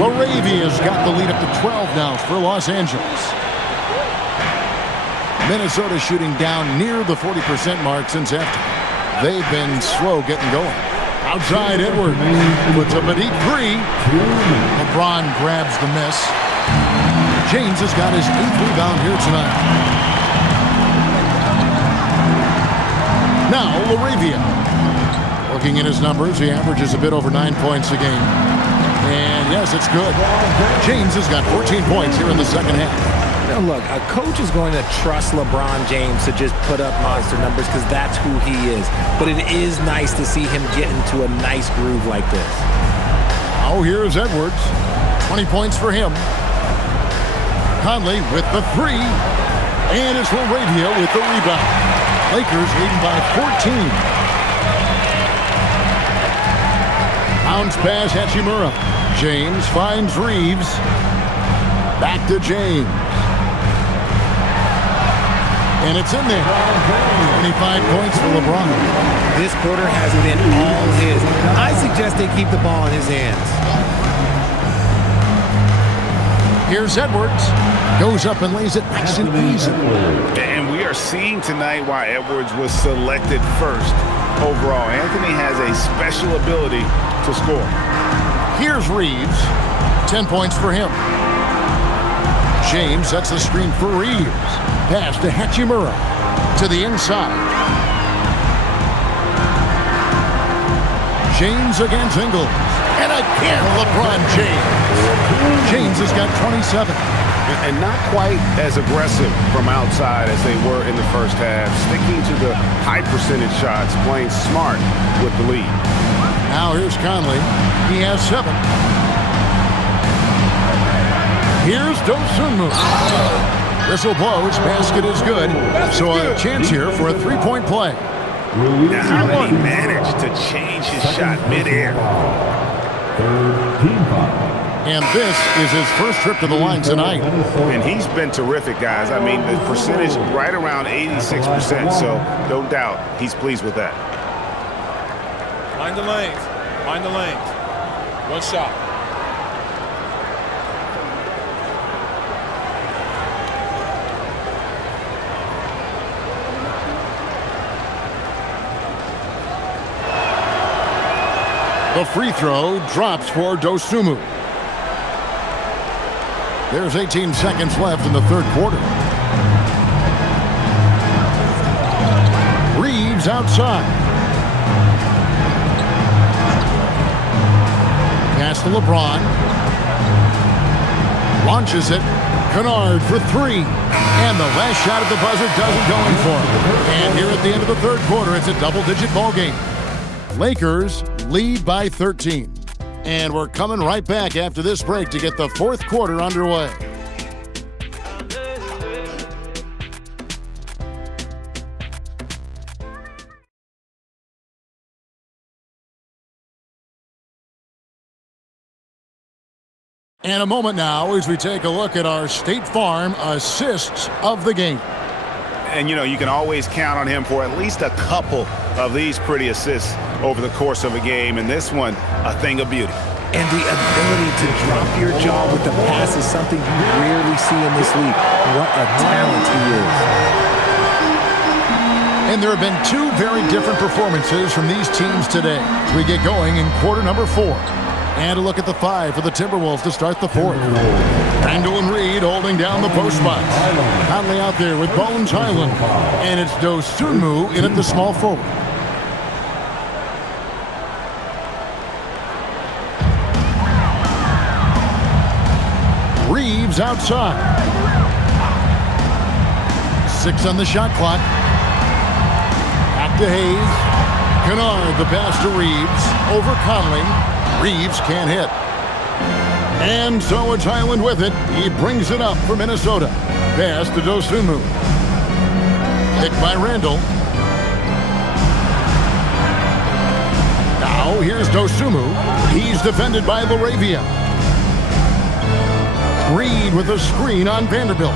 LaRavia's got the lead up to 12 now for Los Angeles. Minnesota shooting down near the 40% mark since after. They've been slow getting going. Outside Edwards puts up a deep 3. LeBron grabs the miss. James has got his 8th rebound here tonight. Now LaRavia. Looking at his numbers, he averages a bit over 9 points a game. And yes, it's good. James has got 14 points here in the second half. Now look, a coach is going to trust LeBron James to just put up monster numbers because that's who he is. But it is nice to see him get into a nice groove like this. Oh, here's Edwards. 20 points for him. Conley with the 3. And it's LaRavia with the rebound. Lakers leading by 14. Bounce pass, Hachimura. James finds Reeves. Back to James. And it's in there. 25 points for LeBron. This quarter has been all his. I suggest they keep the ball in his hands. Here's Edwards. Goes up and lays it nice and easy. And we are seeing tonight why Edwards was selected first overall. Anthony has a special ability to score. Here's Reeves. 10 points for him. James sets the screen for Reeves. Pass to Hachimura. To the inside. James against Ingles. And again, LeBron James. James has got 27. And not quite as aggressive from outside as they were in the first half. Sticking to the high percentage shots, playing smart with the lead. Now here's Conley. He has 7. Here's Dosunmu. Whistle blows. Basket is good. So a chance here for a 3-point play. Now how did he manage to change his shot midair? Third team foul. And this is his first trip to the line tonight. And he's been terrific, guys. I mean, the percentage right around 86%, so no doubt he's pleased with that. Mind the lanes. Mind the lanes. One shot. The free throw drops for Dosunmu. There's 18 seconds left in the third quarter. Reeves outside. Pass to LeBron. Launches it. Kennard for three. And the last shot at the buzzer doesn't go in for him. And here at the end of the third quarter, it's a double-digit ball game. Lakers lead by 13. And we're coming right back after this break to get the fourth quarter underway. And a moment now as we take a look at our State Farm assists of the game. And, you know, you can always count on him for at least a couple of these pretty assists over the course of a game. And this one, a thing of beauty. And the ability to drop your jaw with the pass is something you rarely see in this league. What a talent he is. And there have been two very different performances from these teams today as we get going in quarter number 4. And a look at the 5 for the Timberwolves to start the fourth. Randall and Reed holding down the post spots. Conley out there with Bones Highland. And it's Dosunmu in at the small forward. Reeves outside. 6 on the shot clock. Back to Hayes. Kennard, the pass to Reeves. Over Conley. Reeves can't hit. And so it's Highland with it. He brings it up for Minnesota. Pass to Dosunmu. Picked by Randall. Now here's Dosunmu. He's defended by LaRavia. Reed with a screen on Vanderbilt.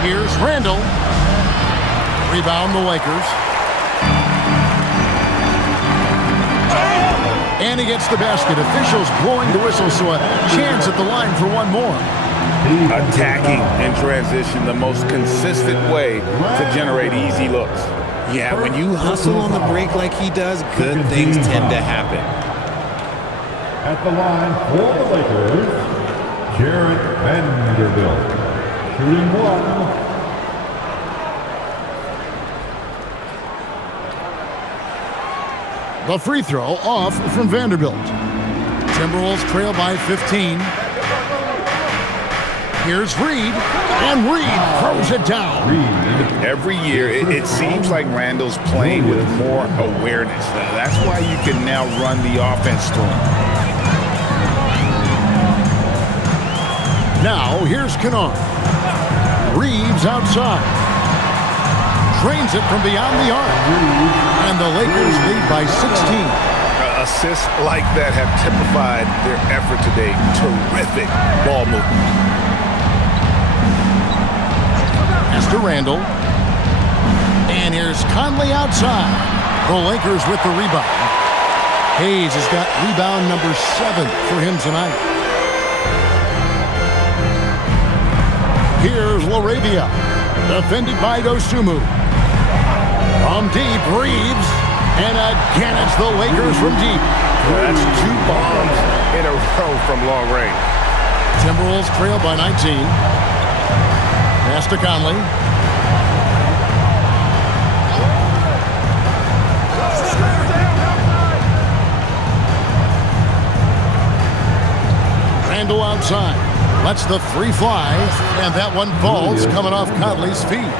Here's Randall. Rebound the Lakers. And he gets the basket. Officials blowing the whistle, so a chance at the line for one more. Attacking in transition, the most consistent way to generate easy looks. Yeah, when you hustle on the break like he does, good things tend to happen. At the line for the Lakers, Jarrett Vanderbilt, shooting 1. The free throw off from Vanderbilt. Timberwolves trail by 15. Here's Reed, and Reed throws it down. Every year, it seems like Randall's playing with more awareness. That's why you can now run the offense to him. Now, here's Kennard. Reeves outside. Drains it from beyond the arc. And the Lakers lead by 16. Assists like that have typified their effort today. Terrific ball movement. Mr. Randall. And here's Conley outside. The Lakers with the rebound. Hayes has got rebound number 7 for him tonight. Here's LaRavia. Defended by Dosunmu. From deep, Reeves. And again, it's the Lakers from deep. That's 2 bombs in a row from long range. Timberwolves trail by 19. Pass to Conley. Randall outside. Lets the three fly. And that one falls coming off Conley's feet.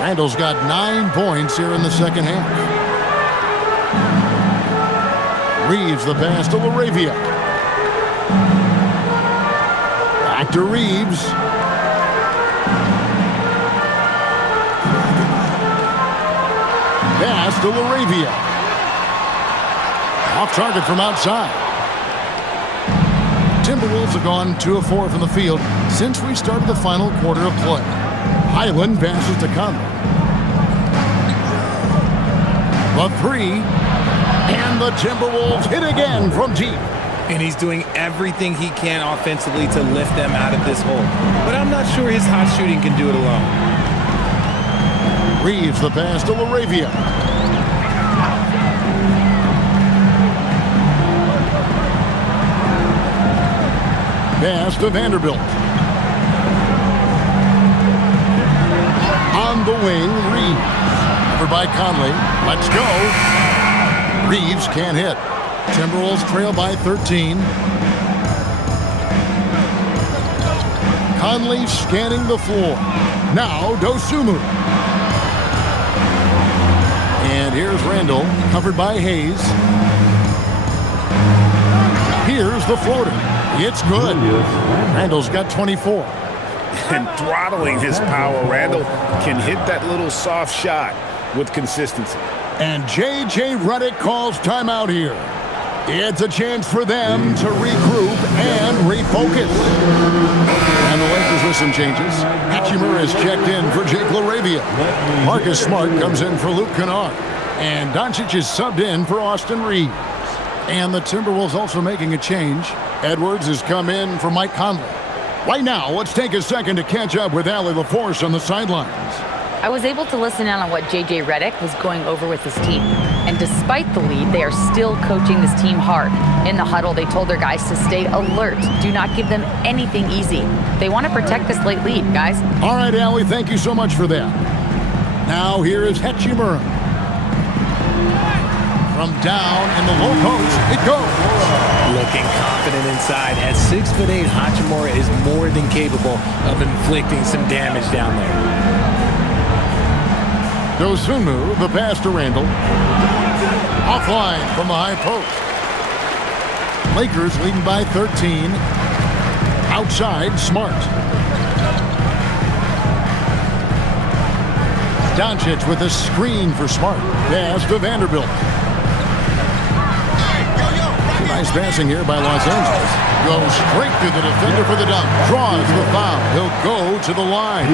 Randall's got 9 points here in the second half. Reeves the pass to LaRavia. Back to Reeves. Pass to LaRavia. Off target from outside. Timberwolves have gone 2 of 4 from the field since we started the final quarter of play. Highland passes to Conley. The 3. And the Timberwolves hit again from deep. And he's doing everything he can offensively to lift them out of this hole. But I'm not sure his hot shooting can do it alone. Reeves the pass to LaRavia. Pass to Vanderbilt. On the wing, Reeves. Covered by Conley. Let's go. Reeves can't hit. Timberwolves trail by 13. Conley scanning the floor. Now Dosunmu. And here's Randall, covered by Hayes. Here's the floater. It's good. Randall's got 24. And throttling his power, Randall can hit that little soft shot with consistency. And J.J. Redick calls timeout here. It's a chance for them to regroup and refocus. And the Lakers with some changes. Hachimura is checked in for Jake LaRavia. Marcus Smart comes in for Luke Kennard. And Doncic is subbed in for Austin Reeves. And the Timberwolves also making a change. Edwards has come in for Mike Conley. Right now, let's take a second to catch up with Allie LaForce on the sidelines. I was able to listen in on what J.J. Redick was going over with his team. And despite the lead, they are still coaching this team hard. In the huddle, they told their guys to stay alert. Do not give them anything easy. They want to protect this late lead, guys. All right, Allie, thank you so much for that. Now here is Hachimura. From down in the low post, it goes. Looking confident inside. At 6'8", Hachimura is more than capable of inflicting some damage down there. Dosunmu, the pass to Randall. Offline from the high post. Lakers leading by 13. Outside, Smart. Doncic with a screen for Smart. Pass to Vanderbilt. Nice passing here by Los Angeles. Goes straight to the defender for the dunk. Draws the foul. He'll go to the line.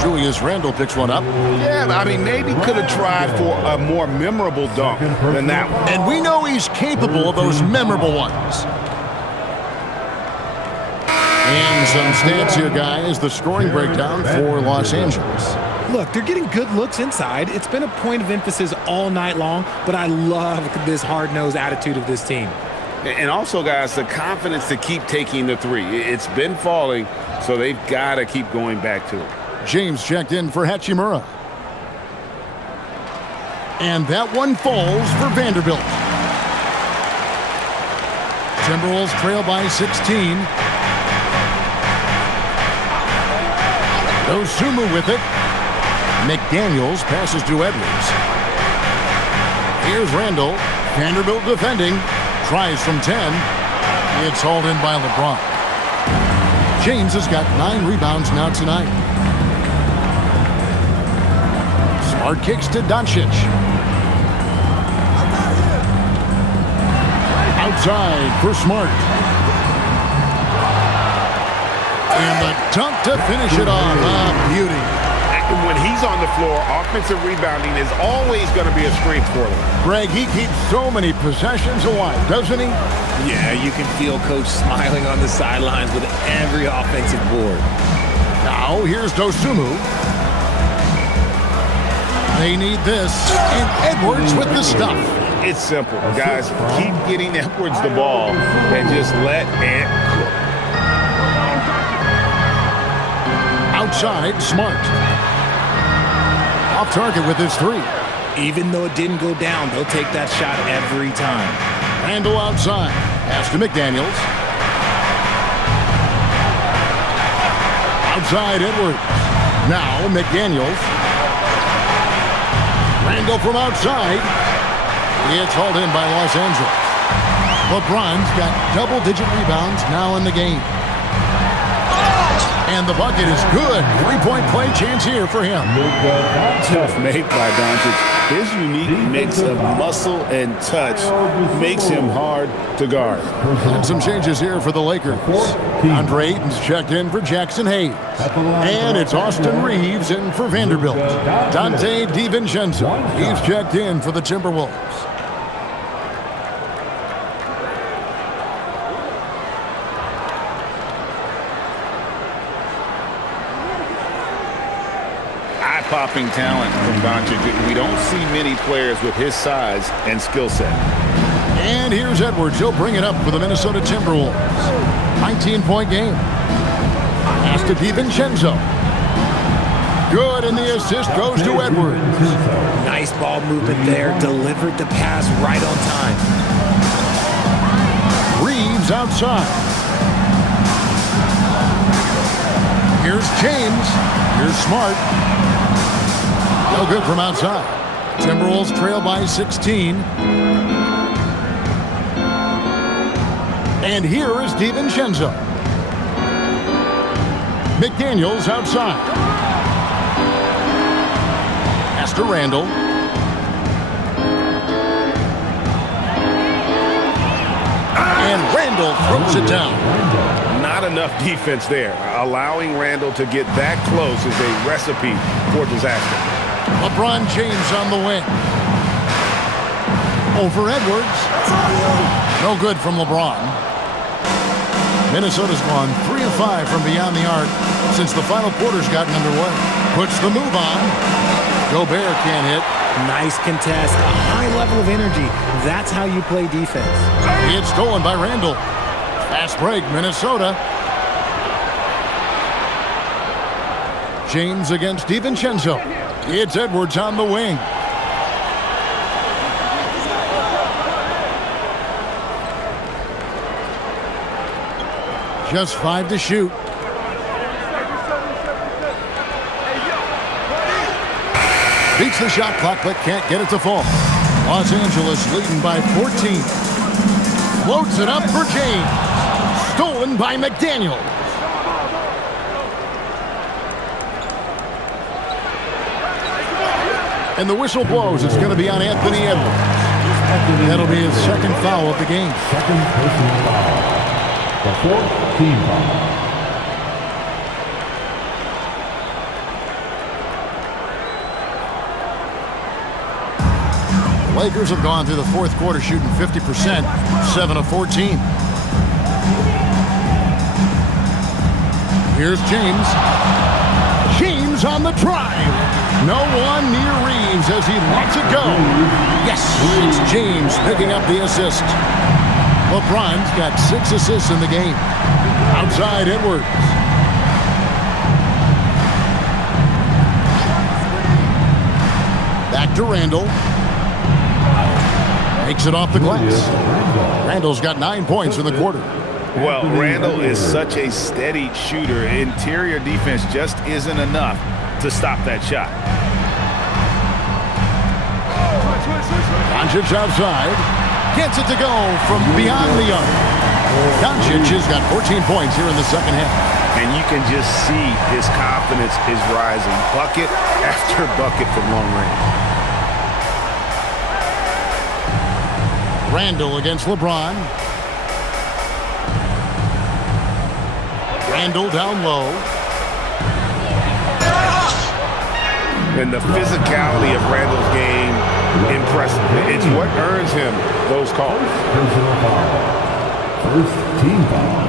Julius Randle picks one up. Yeah, I mean, maybe could have tried for a more memorable dunk than that one. And we know he's capable of those memorable ones. And some stats here, guys. The scoring breakdown for Los Angeles. Look, they're getting good looks inside. It's been a point of emphasis all night long, but I love this hard-nosed attitude of this team. And also, guys, the confidence to keep taking the three. It's been falling, so they've got to keep going back to it. James checked in for Hachimura. And that one falls for Vanderbilt. Timberwolves trail by 16. Dosunmu with it. McDaniels passes to Edwards. Here's Randall. Vanderbilt defending. Tries from 10. It's hauled in by LeBron. James has got 9 rebounds now tonight. Smart kicks to Doncic. Outside for Smart. And the dunk to finish it off. Beauty. When he's on the floor, offensive rebounding is always going to be a strength for them. Greg, he keeps so many possessions alive, doesn't he? Yeah, you can feel Coach smiling on the sidelines with every offensive board. Now, here's Dosunmu. They need this. And Edwards with the stuff. It's simple, guys. Keep getting Edwards the ball and just let it cook. Outside, Smart. Off target with his 3. Even though it didn't go down, they'll take that shot every time. Randall outside. Pass to McDaniels. Outside, Edwards. Now, McDaniels. Randall from outside. It's hauled in by Los Angeles. LeBron's got double-digit rebounds now in the game. And the bucket is good. 3-point play chance here for him. Tough make by Doncic. His unique mix of muscle and touch makes him hard to guard. And some changes here for the Lakers. Andre Ayton's checked in for Jackson Hayes. And it's Austin Reeves in for Vanderbilt. Dante DiVincenzo. He's checked in for the Timberwolves. Popping talent from Doncic. We don't see many players with his size and skill set. And here's Edwards. He'll bring it up for the Minnesota Timberwolves. 19-point game. Pass to DiVincenzo. Good, and the assist goes to Edwards. Nice ball movement there. Delivered the pass right on time. Reeves outside. Here's James. Here's Smart. No good from outside. Timberwolves trail by 16. And here is DiVincenzo. McDaniels outside. Pass to Randall. And Randall throws it down. Not enough defense there. Allowing Randall to get that close is a recipe for disaster. LeBron James on the wing. Over Edwards. No good from LeBron. Minnesota's gone 3 of 5 from beyond the arc since the final quarter's gotten underway. Puts the move on. Gobert can't hit. Nice contest. A high level of energy. That's how you play defense. It's stolen by Randall. Fast break, Minnesota. James against DiVincenzo. It's Edwards on the wing. Just 5 to shoot. Beats the shot clock, but can't get it to fall. Los Angeles leading by 14. Floats it up for James. Stolen by McDaniels. And the whistle blows. It's going to be on Anthony Edwards. That'll be his second foul of the game. Second personal foul. The fourth team foul. Lakers have gone through the fourth quarter shooting 50%, 7 of 14. Here's James. James on the drive. No one near Reeves as he lets it go. Yes, it's James picking up the assist. LeBron's got 6 assists in the game. Outside Edwards. Back to Randall. Makes it off the glass. Randall's got 9 points in the quarter. Well, Randall is such a steady shooter. Interior defense just isn't enough to stop that shot. Doncic outside. Gets it to go from beyond the arc. Doncic has got 14 points here in the second half. And you can just see his confidence is rising. Bucket after bucket from long range. Randall against LeBron. Randall down low. And the physicality of Randall's game, impressive. It's what earns him those calls. Personal foul. First team foul.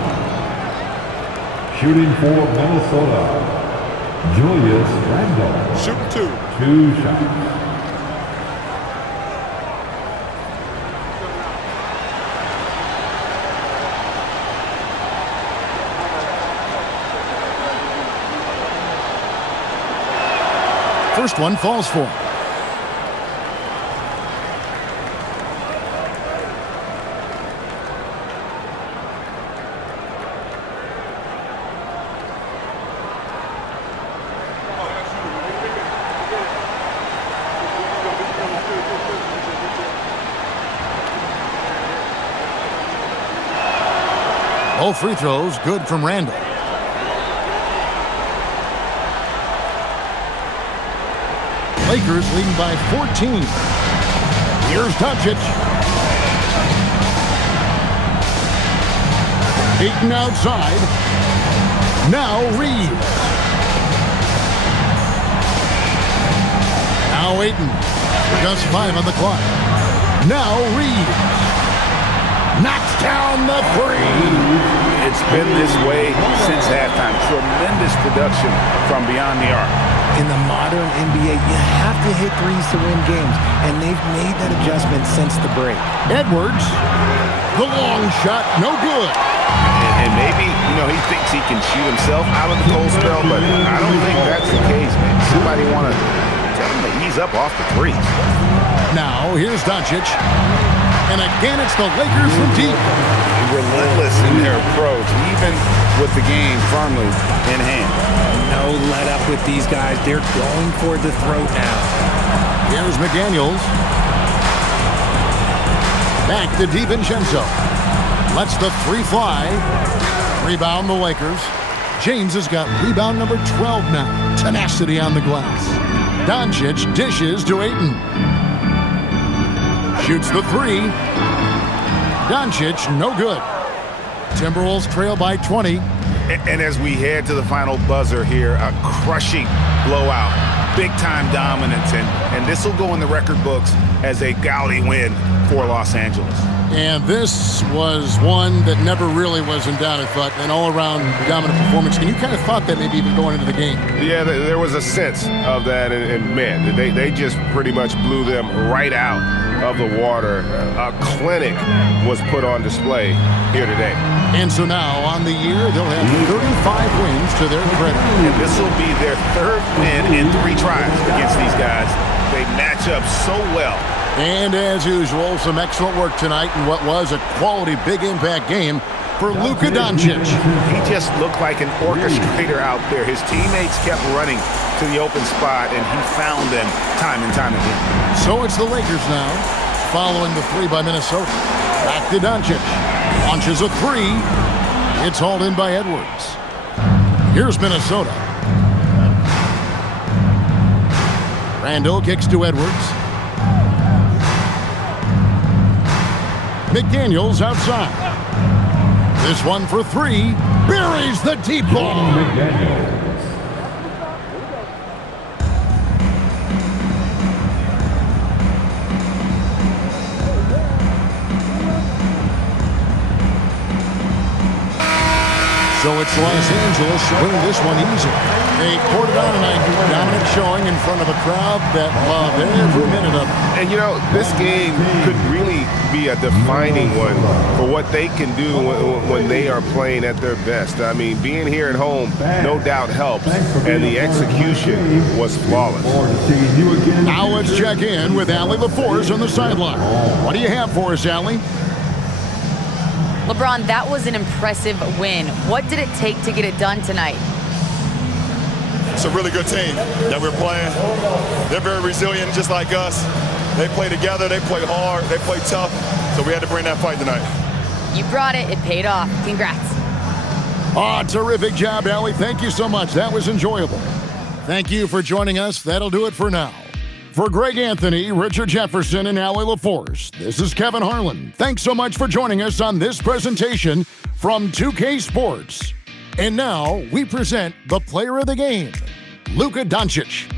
Shooting for Minnesota, Julius Randall. Shooting 2. 2 shots. First one falls for him. Both free throws good from Randall. Lakers leading by 14. Here's Doncic. Ayton outside. Now Reeves. Now Ayton. Just 5 on the clock. Now Reeves. Knocks down the 3. It's been this way since halftime. Tremendous production from beyond the arc. In the modern NBA, you have to hit threes to win games, and they've made that adjustment since the break. Edwards, the long shot, no good. And maybe, he thinks he can shoot himself out of the cold spell, but I don't think that's the case, man. Somebody want to tell him to ease up off the threes. Now, here's Doncic. And again, it's the Lakers from deep. Relentless in their approach, even with the game firmly in hand. No let up with these guys. They're going for the throat now. Here's McDaniels. Back to DiVincenzo. Lets the three fly. Rebound the Lakers. James has got rebound number 12 now. Tenacity on the glass. Doncic dishes to Ayton. Shoots the three. Doncic, no good. Timberwolves trail by 20. And as we head to the final buzzer here, a crushing blowout. Big-time dominance. And this will go in the record books as a gaudy win for Los Angeles. And this was one that never really was in doubt, I thought, an all-around dominant performance. And you kind of thought that maybe even going into the game. Yeah, there was a sense of that. And man, they just pretty much blew them right out of the water. A clinic was put on display here today. And so now, on the year, they'll have 35 wins to their credit. And this will be their third win in 3 tries against these guys. They match up so well. And as usual, some excellent work tonight in what was a quality big impact game for Luka Doncic. He just looked like an orchestrator out there. His teammates kept running to the open spot, and he found them time and time again. So it's the Lakers now, following the 3 by Minnesota. Back to Doncic. Launches a 3. It's hauled in by Edwards. Here's Minnesota. Randall kicks to Edwards. McDaniels outside. This one for 3. Buries the deep ball. So it's Los Angeles winning this one easy. They poured it on tonight. Dominant showing in front of a crowd that loved every minute of it. And this game could really be a defining one for what they can do when they are playing at their best. I mean, being here at home no doubt helps, and the execution was flawless. Now let's check in with Allie LaForce on the sideline. What do you have for us, Allie? LeBron, that was an impressive win. What did it take to get it done tonight? It's a really good team that we're playing. They're very resilient, just like us. They play together, they play hard, they play tough, so we had to bring that fight tonight. You brought it. It paid off. Congrats. Oh, terrific job, Allie. Thank you so much. That was enjoyable. Thank you for joining us. That'll do it for now. For Greg Anthony, Richard Jefferson, and Allie LaForce, this is Kevin Harlan. Thanks so much for joining us on this presentation from 2K Sports. And now we present the player of the game, Luka Doncic.